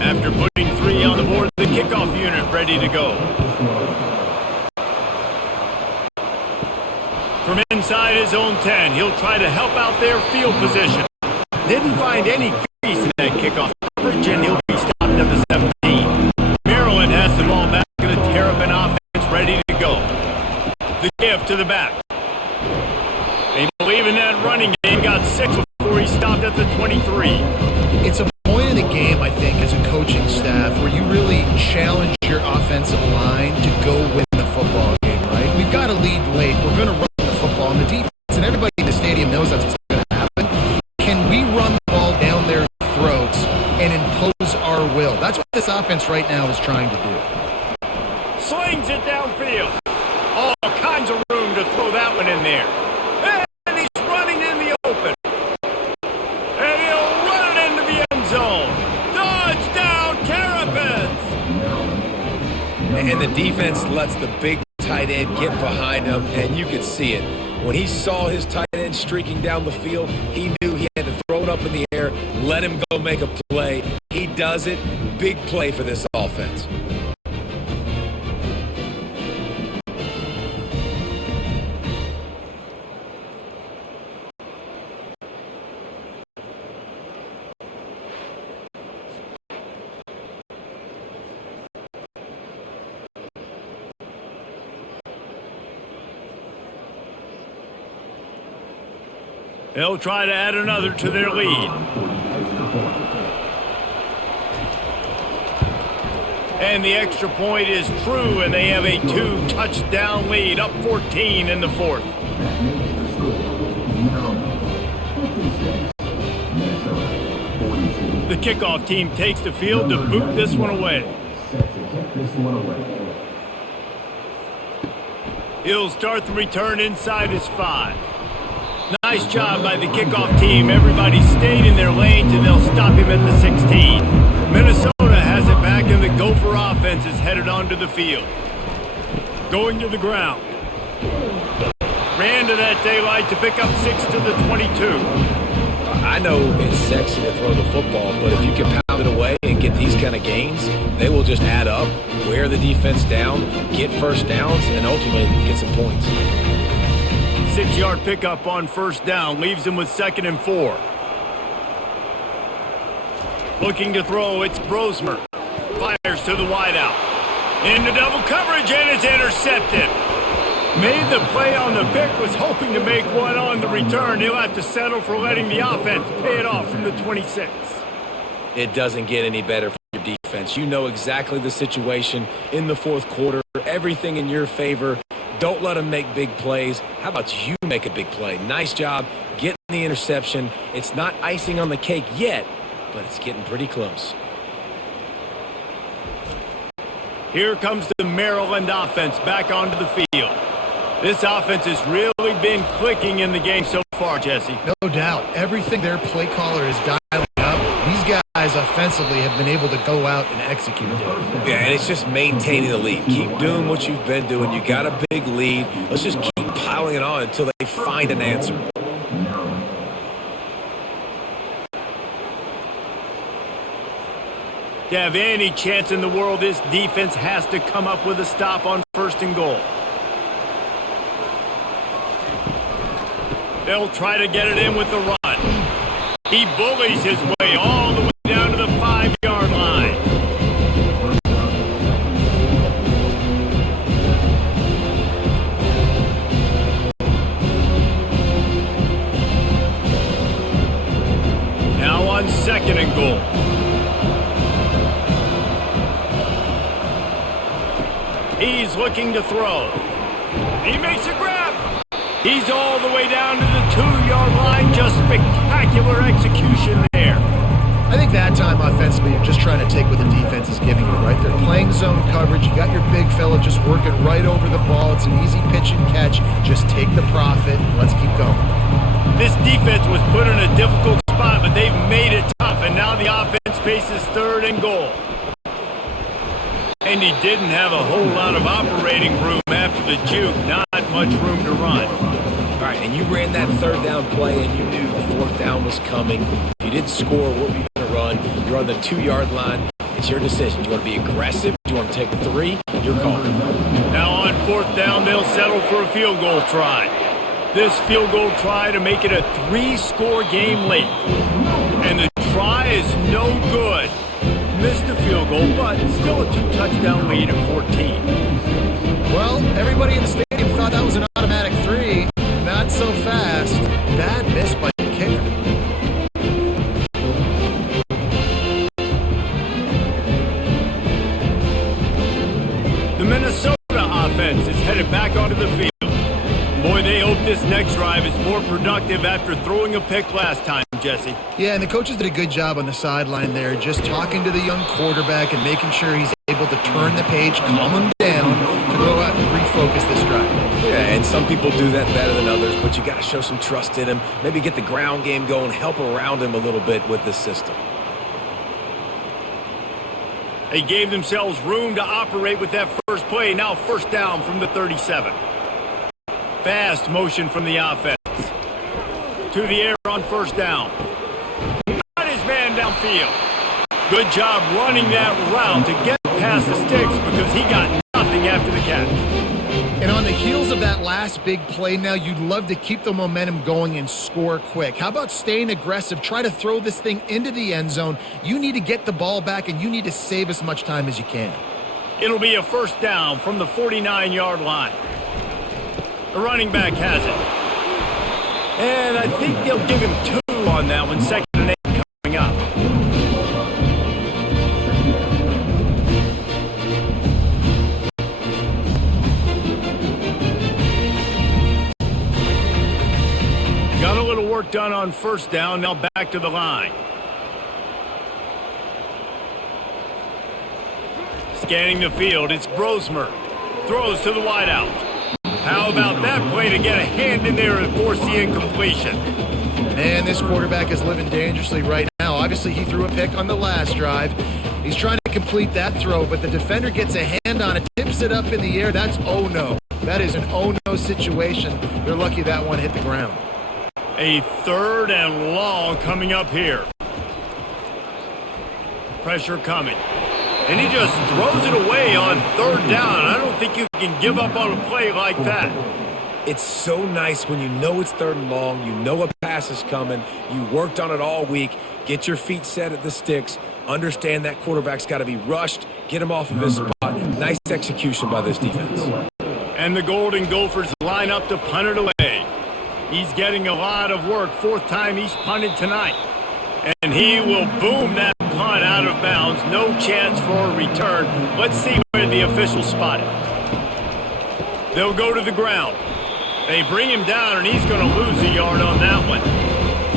After putting 3 on the board, the kickoff unit ready to go. From inside his own 10, he'll try to help out their field position. Didn't find any crease in that kickoff coverage, and he'll be stopped at the 17. Maryland has the ball back in the Terrapin offense ready to go. The give to the back. They believe in that running game. Got 6 before he stopped at the 23. It's a point in the game, I think, as a coaching staff, where you really challenge your offensive line to go win the football game, right? We've got to lead late. We're going to run the football, and the defense, and everybody in the stadium knows that's what's going to happen. Can we run the ball down their throats and impose our will? That's what this offense right now is trying to do. Slings it downfield. All kinds of room to throw that one in there. And he's running in the open. And he'll run it into the end zone. Touchdown, Terrapins! And the defense lets the big tight end get behind him, and you could see it. When he saw his tight end streaking down the field, he knew he had to throw it up in the air, let him go make a play. He does it. Big play for this offense. They'll try to add another to their lead. And the extra point is true, and they have a 2-touchdown lead, up 14 in the 4th. The kickoff team takes the field to boot this one away. He'll start the return inside his 5. Nice job by the kickoff team. Everybody stayed in their lanes, and they'll stop him at the 16. Minnesota has it back, and the Gopher offense is headed onto the field. Going to the ground. Ran to that daylight to pick up 6 to the 22. I know it's sexy to throw the football, but if you can pound it away and get these kind of gains, they will just add up, wear the defense down, get first downs, and ultimately get some points. 6-yard pickup on first down leaves him with 2nd and 4. Looking to throw, it's Brosmer. Fires to the wideout. Into double coverage, and it's intercepted. Made the play on the pick, was hoping to make one on the return. He'll have to settle for letting the offense pay it off from the 26. It doesn't get any better for your defense. You know exactly the situation in the 4th quarter. Everything in your favor. Don't let them make big plays. How about you make a big play? Nice job getting the interception. It's not icing on the cake yet, but it's getting pretty close. Here comes the Maryland offense back onto the field. This offense has really been clicking in the game so far, Jesse. No doubt. Everything their play caller is dialing up, these guys offensively have been able to go out and execute it. Yeah, and it's just maintaining the lead. Keep doing what you've been doing. You got a big lead. Let's just keep piling it on until they find an answer. To have any chance in the world, this defense has to come up with a stop on 1st and goal. They'll try to get it in with the run. He bullies his way all the way down to the 5-yard line. is looking to throw. He makes a grab. He's all the way down to the 2-yard line. Just spectacular execution there. I think that time offensively, you're just trying to take what the defense is giving you, right? They're playing zone coverage. You got your big fella just working right over the ball. It's an easy pitch and catch. Just take the profit. Let's keep going. This defense was put in a difficult spot, but they've made it tough, and now the offense faces 3rd and goal. And he didn't have a whole lot of operating room after the juke. Not much room to run. All right, and you ran that 3rd down play, and you knew the 4th down was coming. If you didn't score, what were you going to run? You're on the 2-yard line. It's your decision. Do you want to be aggressive? Do you want to take 3? Your call. Now on 4th down, they'll settle for a field goal try. This field goal try to make it a 3-score game late. And the try is no good. Missed the field goal, but still a 2-touchdown lead at 14. Well, everybody in the stadium thought that was an automatic 3. Not so fast. Bad miss by the kicker. The Minnesota offense is headed back onto the field. Boy, they hope this next drive is more productive after throwing a pick last time, Jesse. Yeah, and the coaches did a good job on the sideline there, just talking to the young quarterback and making sure he's able to turn the page, calm him down, to go out and refocus this drive. Yeah, and some people do that better than others, but you got to show some trust in him. Maybe get the ground game going, help around him a little bit with this system. They gave themselves room to operate with that first play. Now 1st down from the 37. Fast motion from the offense. To the air on 1st down. Got his man downfield. Good job running that route to get past the sticks because he got nothing after the catch. And on the heels of that last big play now, you'd love to keep the momentum going and score quick. How about staying aggressive? Try to throw this thing into the end zone. You need to get the ball back, and you need to save as much time as you can. It'll be a 1st down from the 49-yard line. The running back has it. And I think they'll give him 2 on that one. 2nd and 8 coming up. Got a little work done on 1st down. Now back to the line. Scanning the field, it's Brosmer. Throws to the wideout. How about that play to get a hand in there and force the incompletion? And this quarterback is living dangerously right now. Obviously, he threw a pick on the last drive. He's trying to complete that throw, but the defender gets a hand on it, tips it up in the air. That's oh no. That is an oh no situation. They're lucky that one hit the ground. A 3rd and long coming up here. Pressure coming. And he just throws it away on 3rd down. I don't think you can give up on a play like that. It's so nice when you know it's 3rd and long, you know a pass is coming, you worked on it all week, get your feet set at the sticks, understand that quarterback's got to be rushed, get him off of his spot. Nice execution by this defense. And the Golden Gophers line up to punt it away. He's getting a lot of work. 4th time he's punted tonight. And he will boom that punt out of bounds. No chance for a return. Let's see where the officials spot it. They'll go to the ground. They bring him down, and he's going to lose a yard on that one.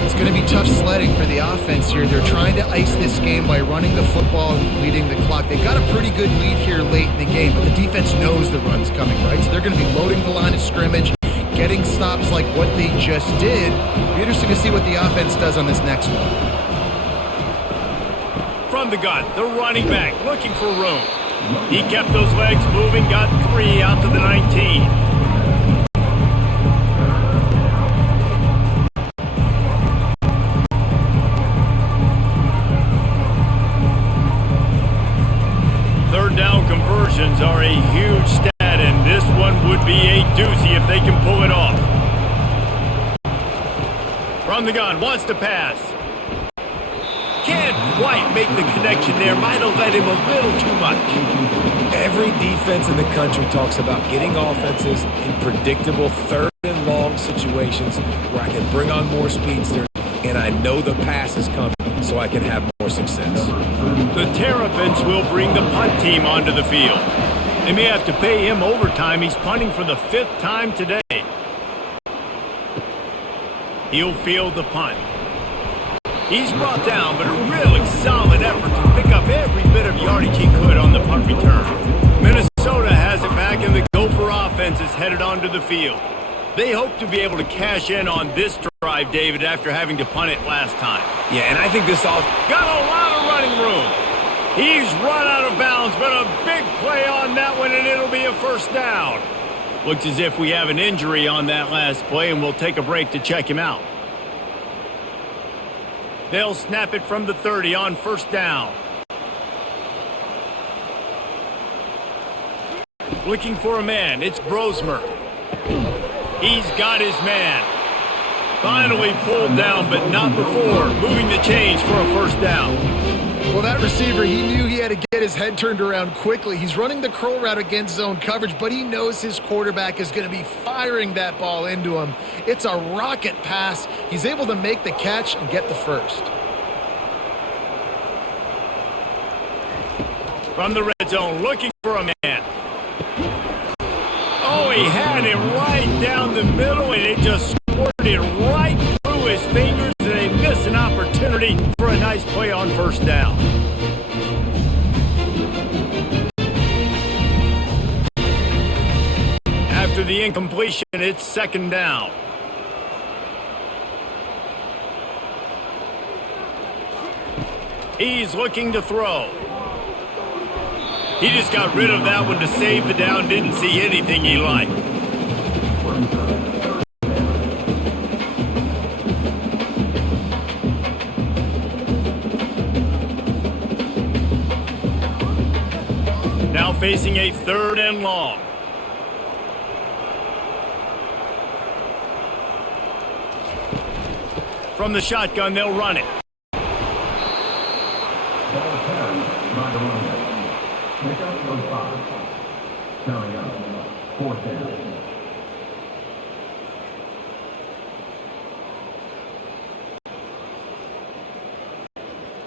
It's going to be tough sledding for the offense here. They're trying to ice this game by running the football and leading the clock. They've got a pretty good lead here late in the game, but the defense knows the run's coming, right? So they're going to be loading the line of scrimmage, getting stops like what they just did. It'll be interesting to see what the offense does on this next one. From the gun, the running back looking for room. He kept those legs moving, got 3 out to the 19. Third down conversions are a huge stat, and this one would be a doozy if they can pull it off. From the gun, wants to pass. Can't quite make the connection there. Might have led him a little too much. Every defense in the country talks about getting offenses in predictable 3rd and long situations where I can bring on more speedsters and I know the pass is coming so I can have more success. The Terrapins will bring the punt team onto the field. They may have to pay him overtime. He's punting for the 5th time today. He'll field the punt. He's brought down, but a really solid effort to pick up every bit of yardage he could on the punt return. Minnesota has it back, and the Gopher offense is headed onto the field. They hope to be able to cash in on this drive, David, after having to punt it last time. Yeah, and I think this all Got a lot of running room. He's run out of bounds, but a big play on that one, and it'll be a first down. Looks as if we have an injury on that last play, and we'll take a break to check him out. They'll snap it from the 30 on first down. Looking for a man. It's Brosmer. He's got his man. Finally pulled down, but not before moving the chains for a first down. Well, that receiver, he knew he had to get his head turned around quickly. He's running the curl route against zone coverage, but he knows his quarterback is going to be firing that ball into him. It's a rocket pass. He's able to make the catch and get the first. From the red zone, looking for a man. Oh, he had him right down the middle, and it just squirted right through his fingers, and they miss an opportunity for a nice play on first down. After the incompletion, it's second down. He's looking to throw. He just got rid of that one to save the down, didn't see anything he liked. Now facing a 3rd and long. From the shotgun, they'll run it. Ball carried by the running back. Pick up those 5. Coming up, 4th down.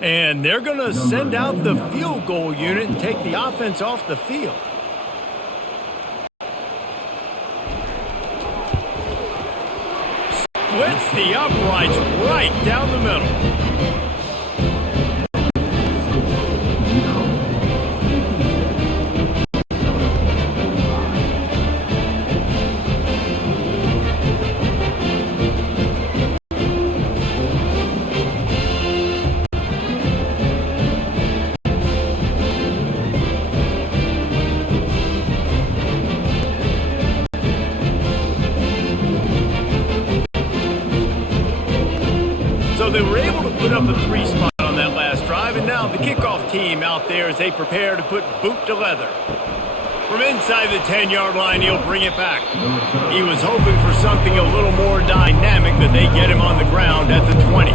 And they're going to send out the field goal unit and take the offense off the field. Splits the uprights right down the middle. So they were able to put up a 3 spot on that last drive, and now the kickoff team out there as they prepare to put boot to leather. From inside the 10-yard line, he'll bring it back. He was hoping for something a little more dynamic, but they get him on the ground at the 20.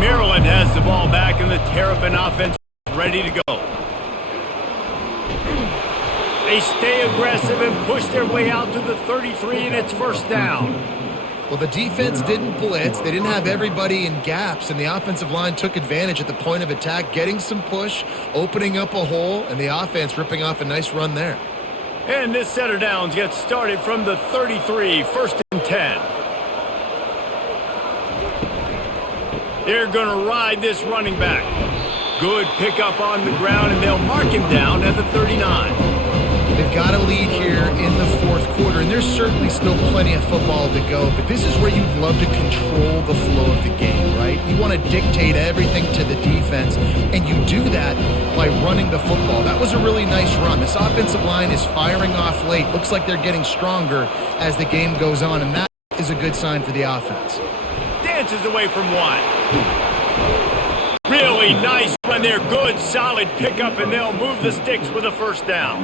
Maryland has the ball back, and the Terrapin offense is ready to go. They stay aggressive and push their way out to the 33, and it's first down. Well, the defense didn't blitz. They didn't have everybody in gaps, and the offensive line took advantage at the point of attack, getting some push, opening up a hole, and the offense ripping off a nice run there. And this set of downs gets started from the 33, 1st and 10. They're going to ride this running back. Good pickup on the ground, and they'll mark him down at the 39. They've got a lead here in the 4th quarter, and there's certainly still plenty of football to go, but this is where you'd love to control the flow of the game, right? You want to dictate everything to the defense, and you do that by running the football. That was a really nice run. This offensive line is firing off late. Looks like they're getting stronger as the game goes on, and that is a good sign for the offense. Dances away from one. Really nice run there. Good, solid pickup, and they'll move the sticks with a first down.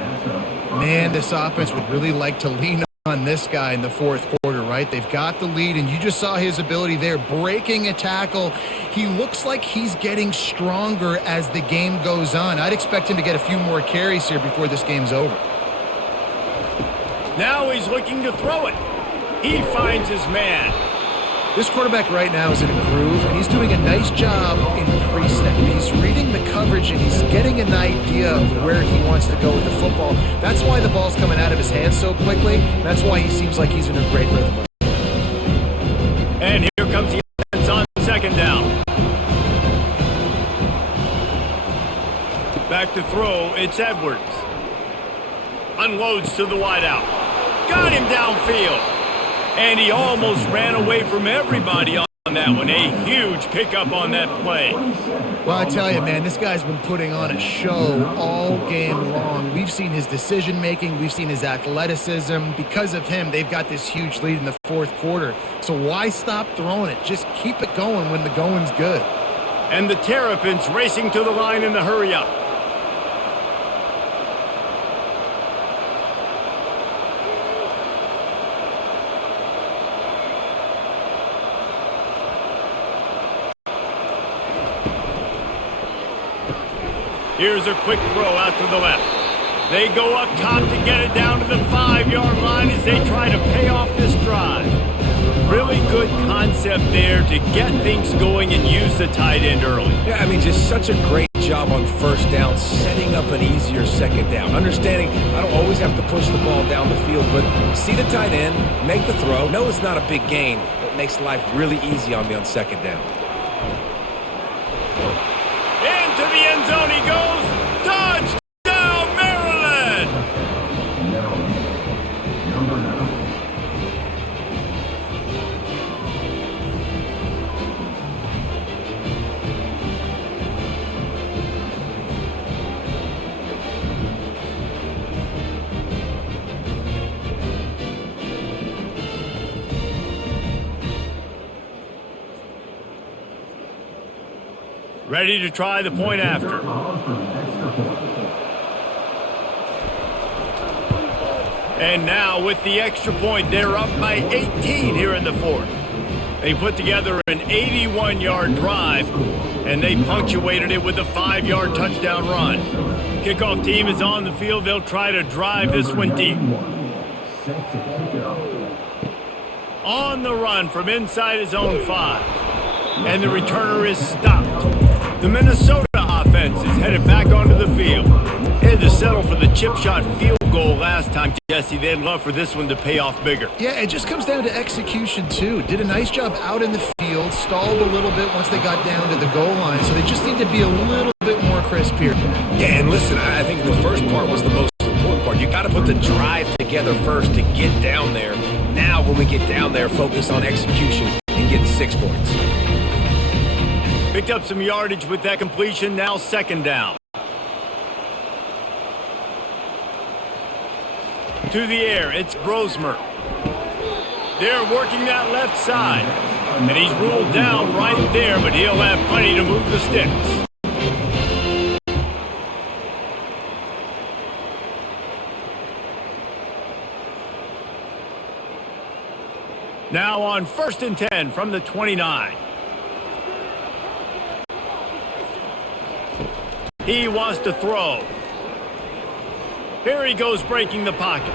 Man, this offense would really like to lean on this guy in the 4th quarter, right? They've got the lead, and you just saw his ability there, breaking a tackle. He looks like he's getting stronger as the game goes on. I'd expect him to get a few more carries here before this game's over. Now he's looking to throw it. He finds his man. This quarterback right now is in a groove, and he's doing a nice job in pre-snap. He's reading the coverage and he's getting an idea of where he wants to go with the football. That's why the ball's coming out of his hands so quickly. That's why he seems like he's in a great rhythm. And here comes the offense on second down. Back to throw, it's Edwards. Unloads to the wideout. Got him downfield. And he almost ran away from everybody on that one. A huge pickup on that play. Well, I tell you, man, this guy's been putting on a show all game long. We've seen his decision-making. We've seen his athleticism. Because of him, they've got this huge lead in the fourth quarter. So why stop throwing it? Just keep it going when the going's good. And the Terrapins racing to the line in the hurry-up. Here's a quick throw out to the left. They go up top to get it down to the 5-yard line as they try to pay off this drive. Really good concept there to get things going and use the tight end early. Yeah, I mean, just such a great job on first down, setting up an easier second down. Understanding I don't always have to push the ball down the field, but see the tight end, make the throw. No, it's not a big gain, but it makes life really easy on me on second down. Into the end zone he goes. Touchdown, Maryland! Number 9. Ready to try the point after. And now with the extra point, they're up by 18 here in the fourth. They put together an 81-yard drive, and they punctuated it with a 5-yard touchdown run. Kickoff team is on the field. They'll try to drive this one deep. On the run from inside his own 5. And the returner is stopped. The Minnesota offense is headed back onto the field. They had to settle for the chip shot field goal last time, Jesse. They'd love for this one to pay off bigger. Yeah, it just comes down to execution, too. Did a nice job out in the field, stalled a little bit once they got down to the goal line, so they just need to be a little bit more crisp here. Yeah, and listen, I think the first part was the most important part. You got to put the drive together first to get down there. Now, when we get down there, focus on execution and getting 6 points. Picked up some yardage with that completion, now second down. To the air, it's Brosmer. They're working that left side. And he's ruled down right there, but he'll have plenty to move the sticks. Now on 1st and 10 from the 29. He wants to throw. Here he goes breaking the pocket.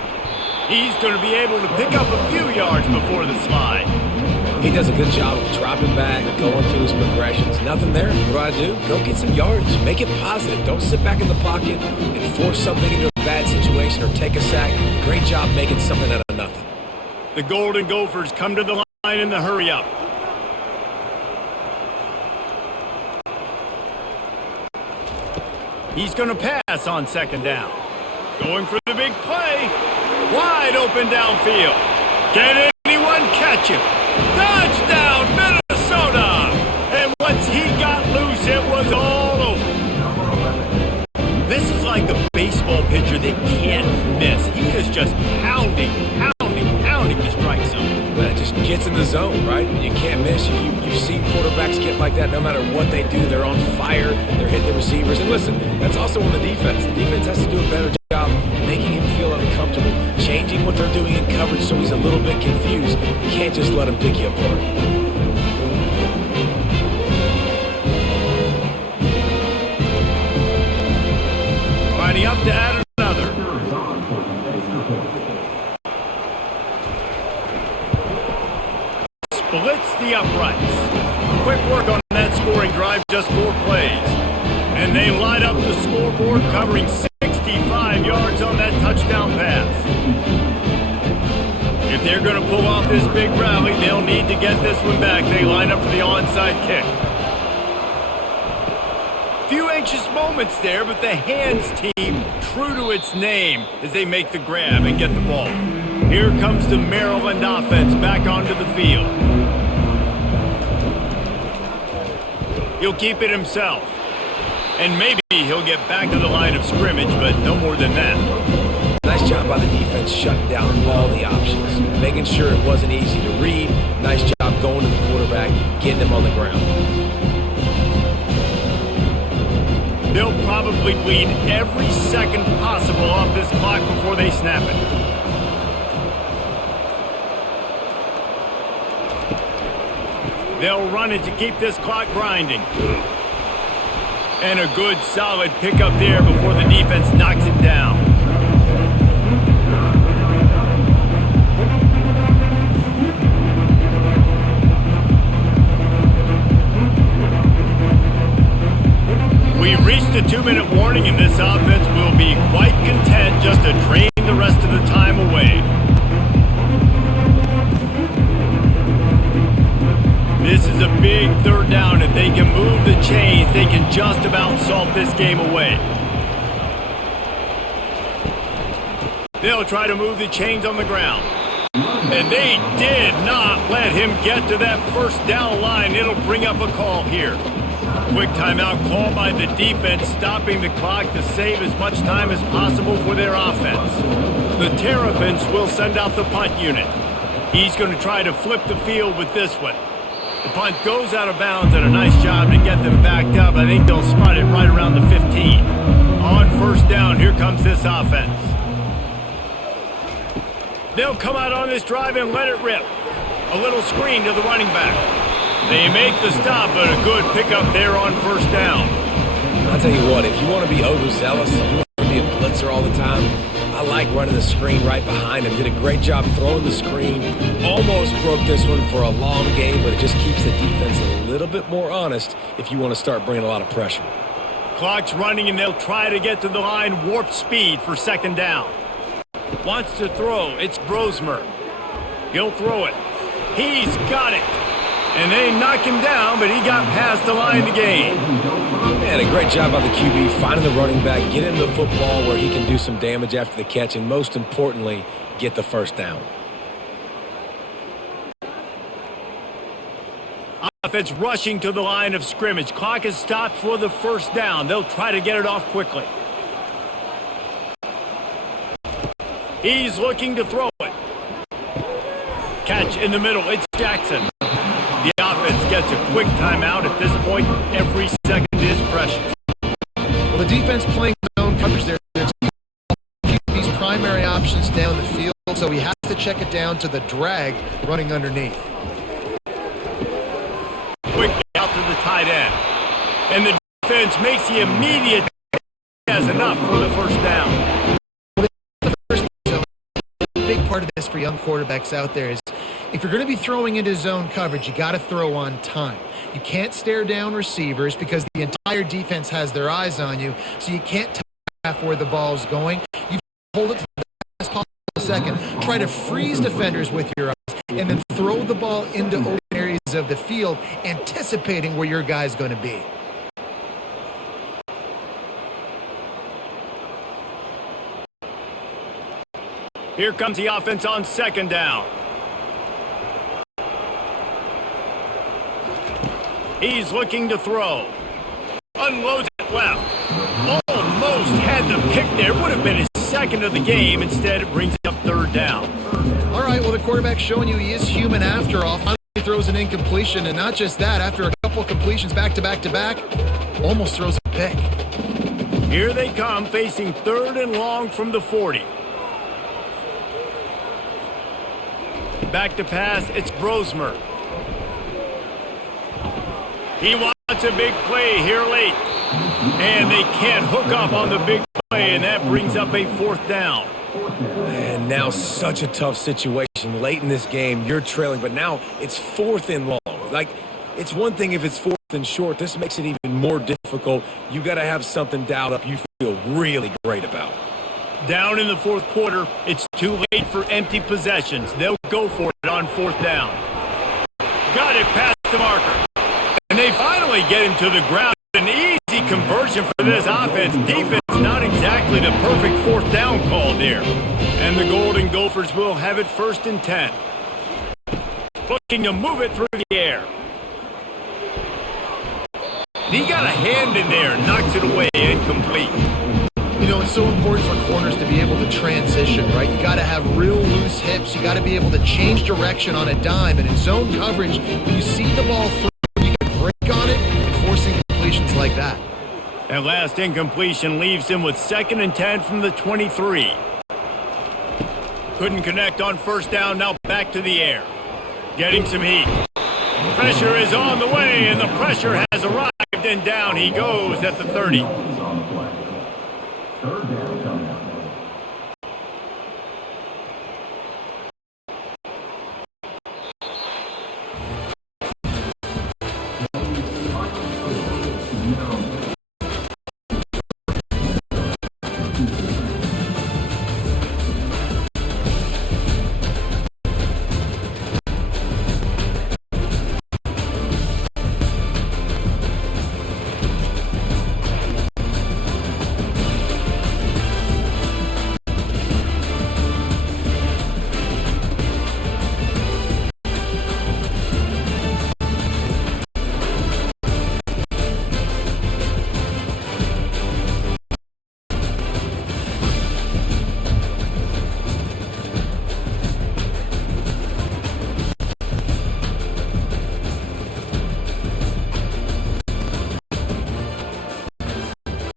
He's going to be able to pick up a few yards before the slide. He does a good job of dropping back, going through his progressions. Nothing there. What do? Go get some yards. Make it positive. Don't sit back in the pocket and force something into a bad situation or take a sack. Great job making something out of nothing. The Golden Gophers come to the line in the hurry-up. He's going to pass on second down. Going for the big play. Wide open downfield. Can anyone catch him? Touchdown, Minnesota! And once he got loose, it was all over. This is like a baseball pitcher that can't miss. He is just pounding the strike zone. It just gets in the zone, right? And you can't miss. You've seen quarterbacks get like that. No matter what they do, they're on fire. They're hitting the receivers. And listen, that's also on the defense. The defense has to do a better job making him feel uncomfortable, changing what they're doing in coverage so he's a little bit confused. You can't just let him pick you apart. Lining up to add another. Splits the uprights. Quick work on that scoring drive, just 4 plays. board, covering 65 yards on that touchdown pass. If they're going to pull off this big rally, they'll need to get this one back. They line up for the onside kick. Few anxious moments there, but the hands team, true to its name, as they make the grab and get the ball. Here comes the Maryland offense back onto the field. He'll keep it himself. And maybe he'll get back to the line of scrimmage, but no more than that. Nice job by the defense shutting down all the options, making sure it wasn't easy to read. Nice job going to the quarterback, getting him on the ground. They'll probably bleed every second possible off this clock before they snap it. They'll run it to keep this clock grinding. And a good, solid pickup there before the defense knocks it down. We've reached a 2-minute warning, and this offense will be quite content just to drain the rest of the time away. This is a big third down. If they can move the chains, they can just about solve this game away. They'll try to move the chains on the ground. And they did not let him get to that first down line. It'll bring up a call here. Quick timeout call by the defense, stopping the clock to save as much time as possible for their offense. The Terrapins will send out the punt unit. He's going to try to flip the field with this one. The punt goes out of bounds, and a nice job to get them backed up. I think they'll spot it right around the 15. On first down, here comes this offense. They'll come out on this drive and let it rip. A little screen to the running back. They make the stop, but a good pickup there on first down. I'll tell you what, if you want to be overzealous, you want to be a blitzer all the time, I like running the screen right behind him. Did a great job throwing the screen. Almost broke this one for a long game, but it just keeps the defense a little bit more honest if you want to start bringing a lot of pressure. Clock's running, and they'll try to get to the line warp speed for second down. Wants to throw. It's Brosmer. He'll throw it. He's got it. And they knock him down, but he got past the line to gain. And a great job by the QB finding the running back, get him the football where he can do some damage after the catch, and most importantly, get the first down. Offense rushing to the line of scrimmage. Clock is stopped for the first down. They'll try to get it off quickly. He's looking to throw it. Catch in the middle. It's Jackson. The offense gets a quick timeout. At this point, every second is precious. Well, the defense playing zone coverage there. Keep these primary options down the field, so he has to check it down to the drag running underneath. Quickly out to the tight end. And the defense makes the immediate has enough for the first down. The first zone, a big part of this for young quarterbacks out there is if you're going to be throwing into zone coverage, you got to throw on time. You can't stare down receivers because the entire defense has their eyes on you, so you can't tap where the ball's going. You hold it for the best possible second. Try to freeze defenders with your eyes, and then throw the ball into open areas of the field, anticipating where your guy's going to be. Here comes the offense on second down. He's looking to throw. Unloads it left. Almost had the pick there. Would have been his second of the game. Instead, it brings up third down. All right, well, the quarterback's showing you he is human after all. Finally throws an incompletion, and not just that, after a couple of completions back to back to back, almost throws a pick. Here they come, facing third and long from the 40. Back to pass, it's Brosmer. He wants a big play here late. And they can't hook up on the big play, and that brings up a fourth down. And now such a tough situation. Late in this game, you're trailing, but now it's fourth and long. Like, it's one thing if it's 4th something short, this makes it even more difficult. You got to have something dialed up you feel really great about. Down in the fourth quarter, it's too late for empty possessions. They'll go for it on fourth down. Got it past the marker. And they finally get him to the ground. An easy conversion for this offense. Defense not exactly the perfect fourth down call there. And the Golden Gophers will have it 1st and 10. Looking to move it through the air. He got a hand in there, knocks it away, incomplete. You know, it's so important for corners to be able to transition, right? You got to have real loose hips. You got to be able to change direction on a dime. And in zone coverage, when you see the ball through, you can break on it and forcing completions like that. That last incompletion leaves him with 2nd and 10 from the 23. Couldn't connect on first down, now back to the air. Getting some heat. Pressure is on the way, and the pressure has arrived, and down he goes at the 30. On the play. 3rd down coming up.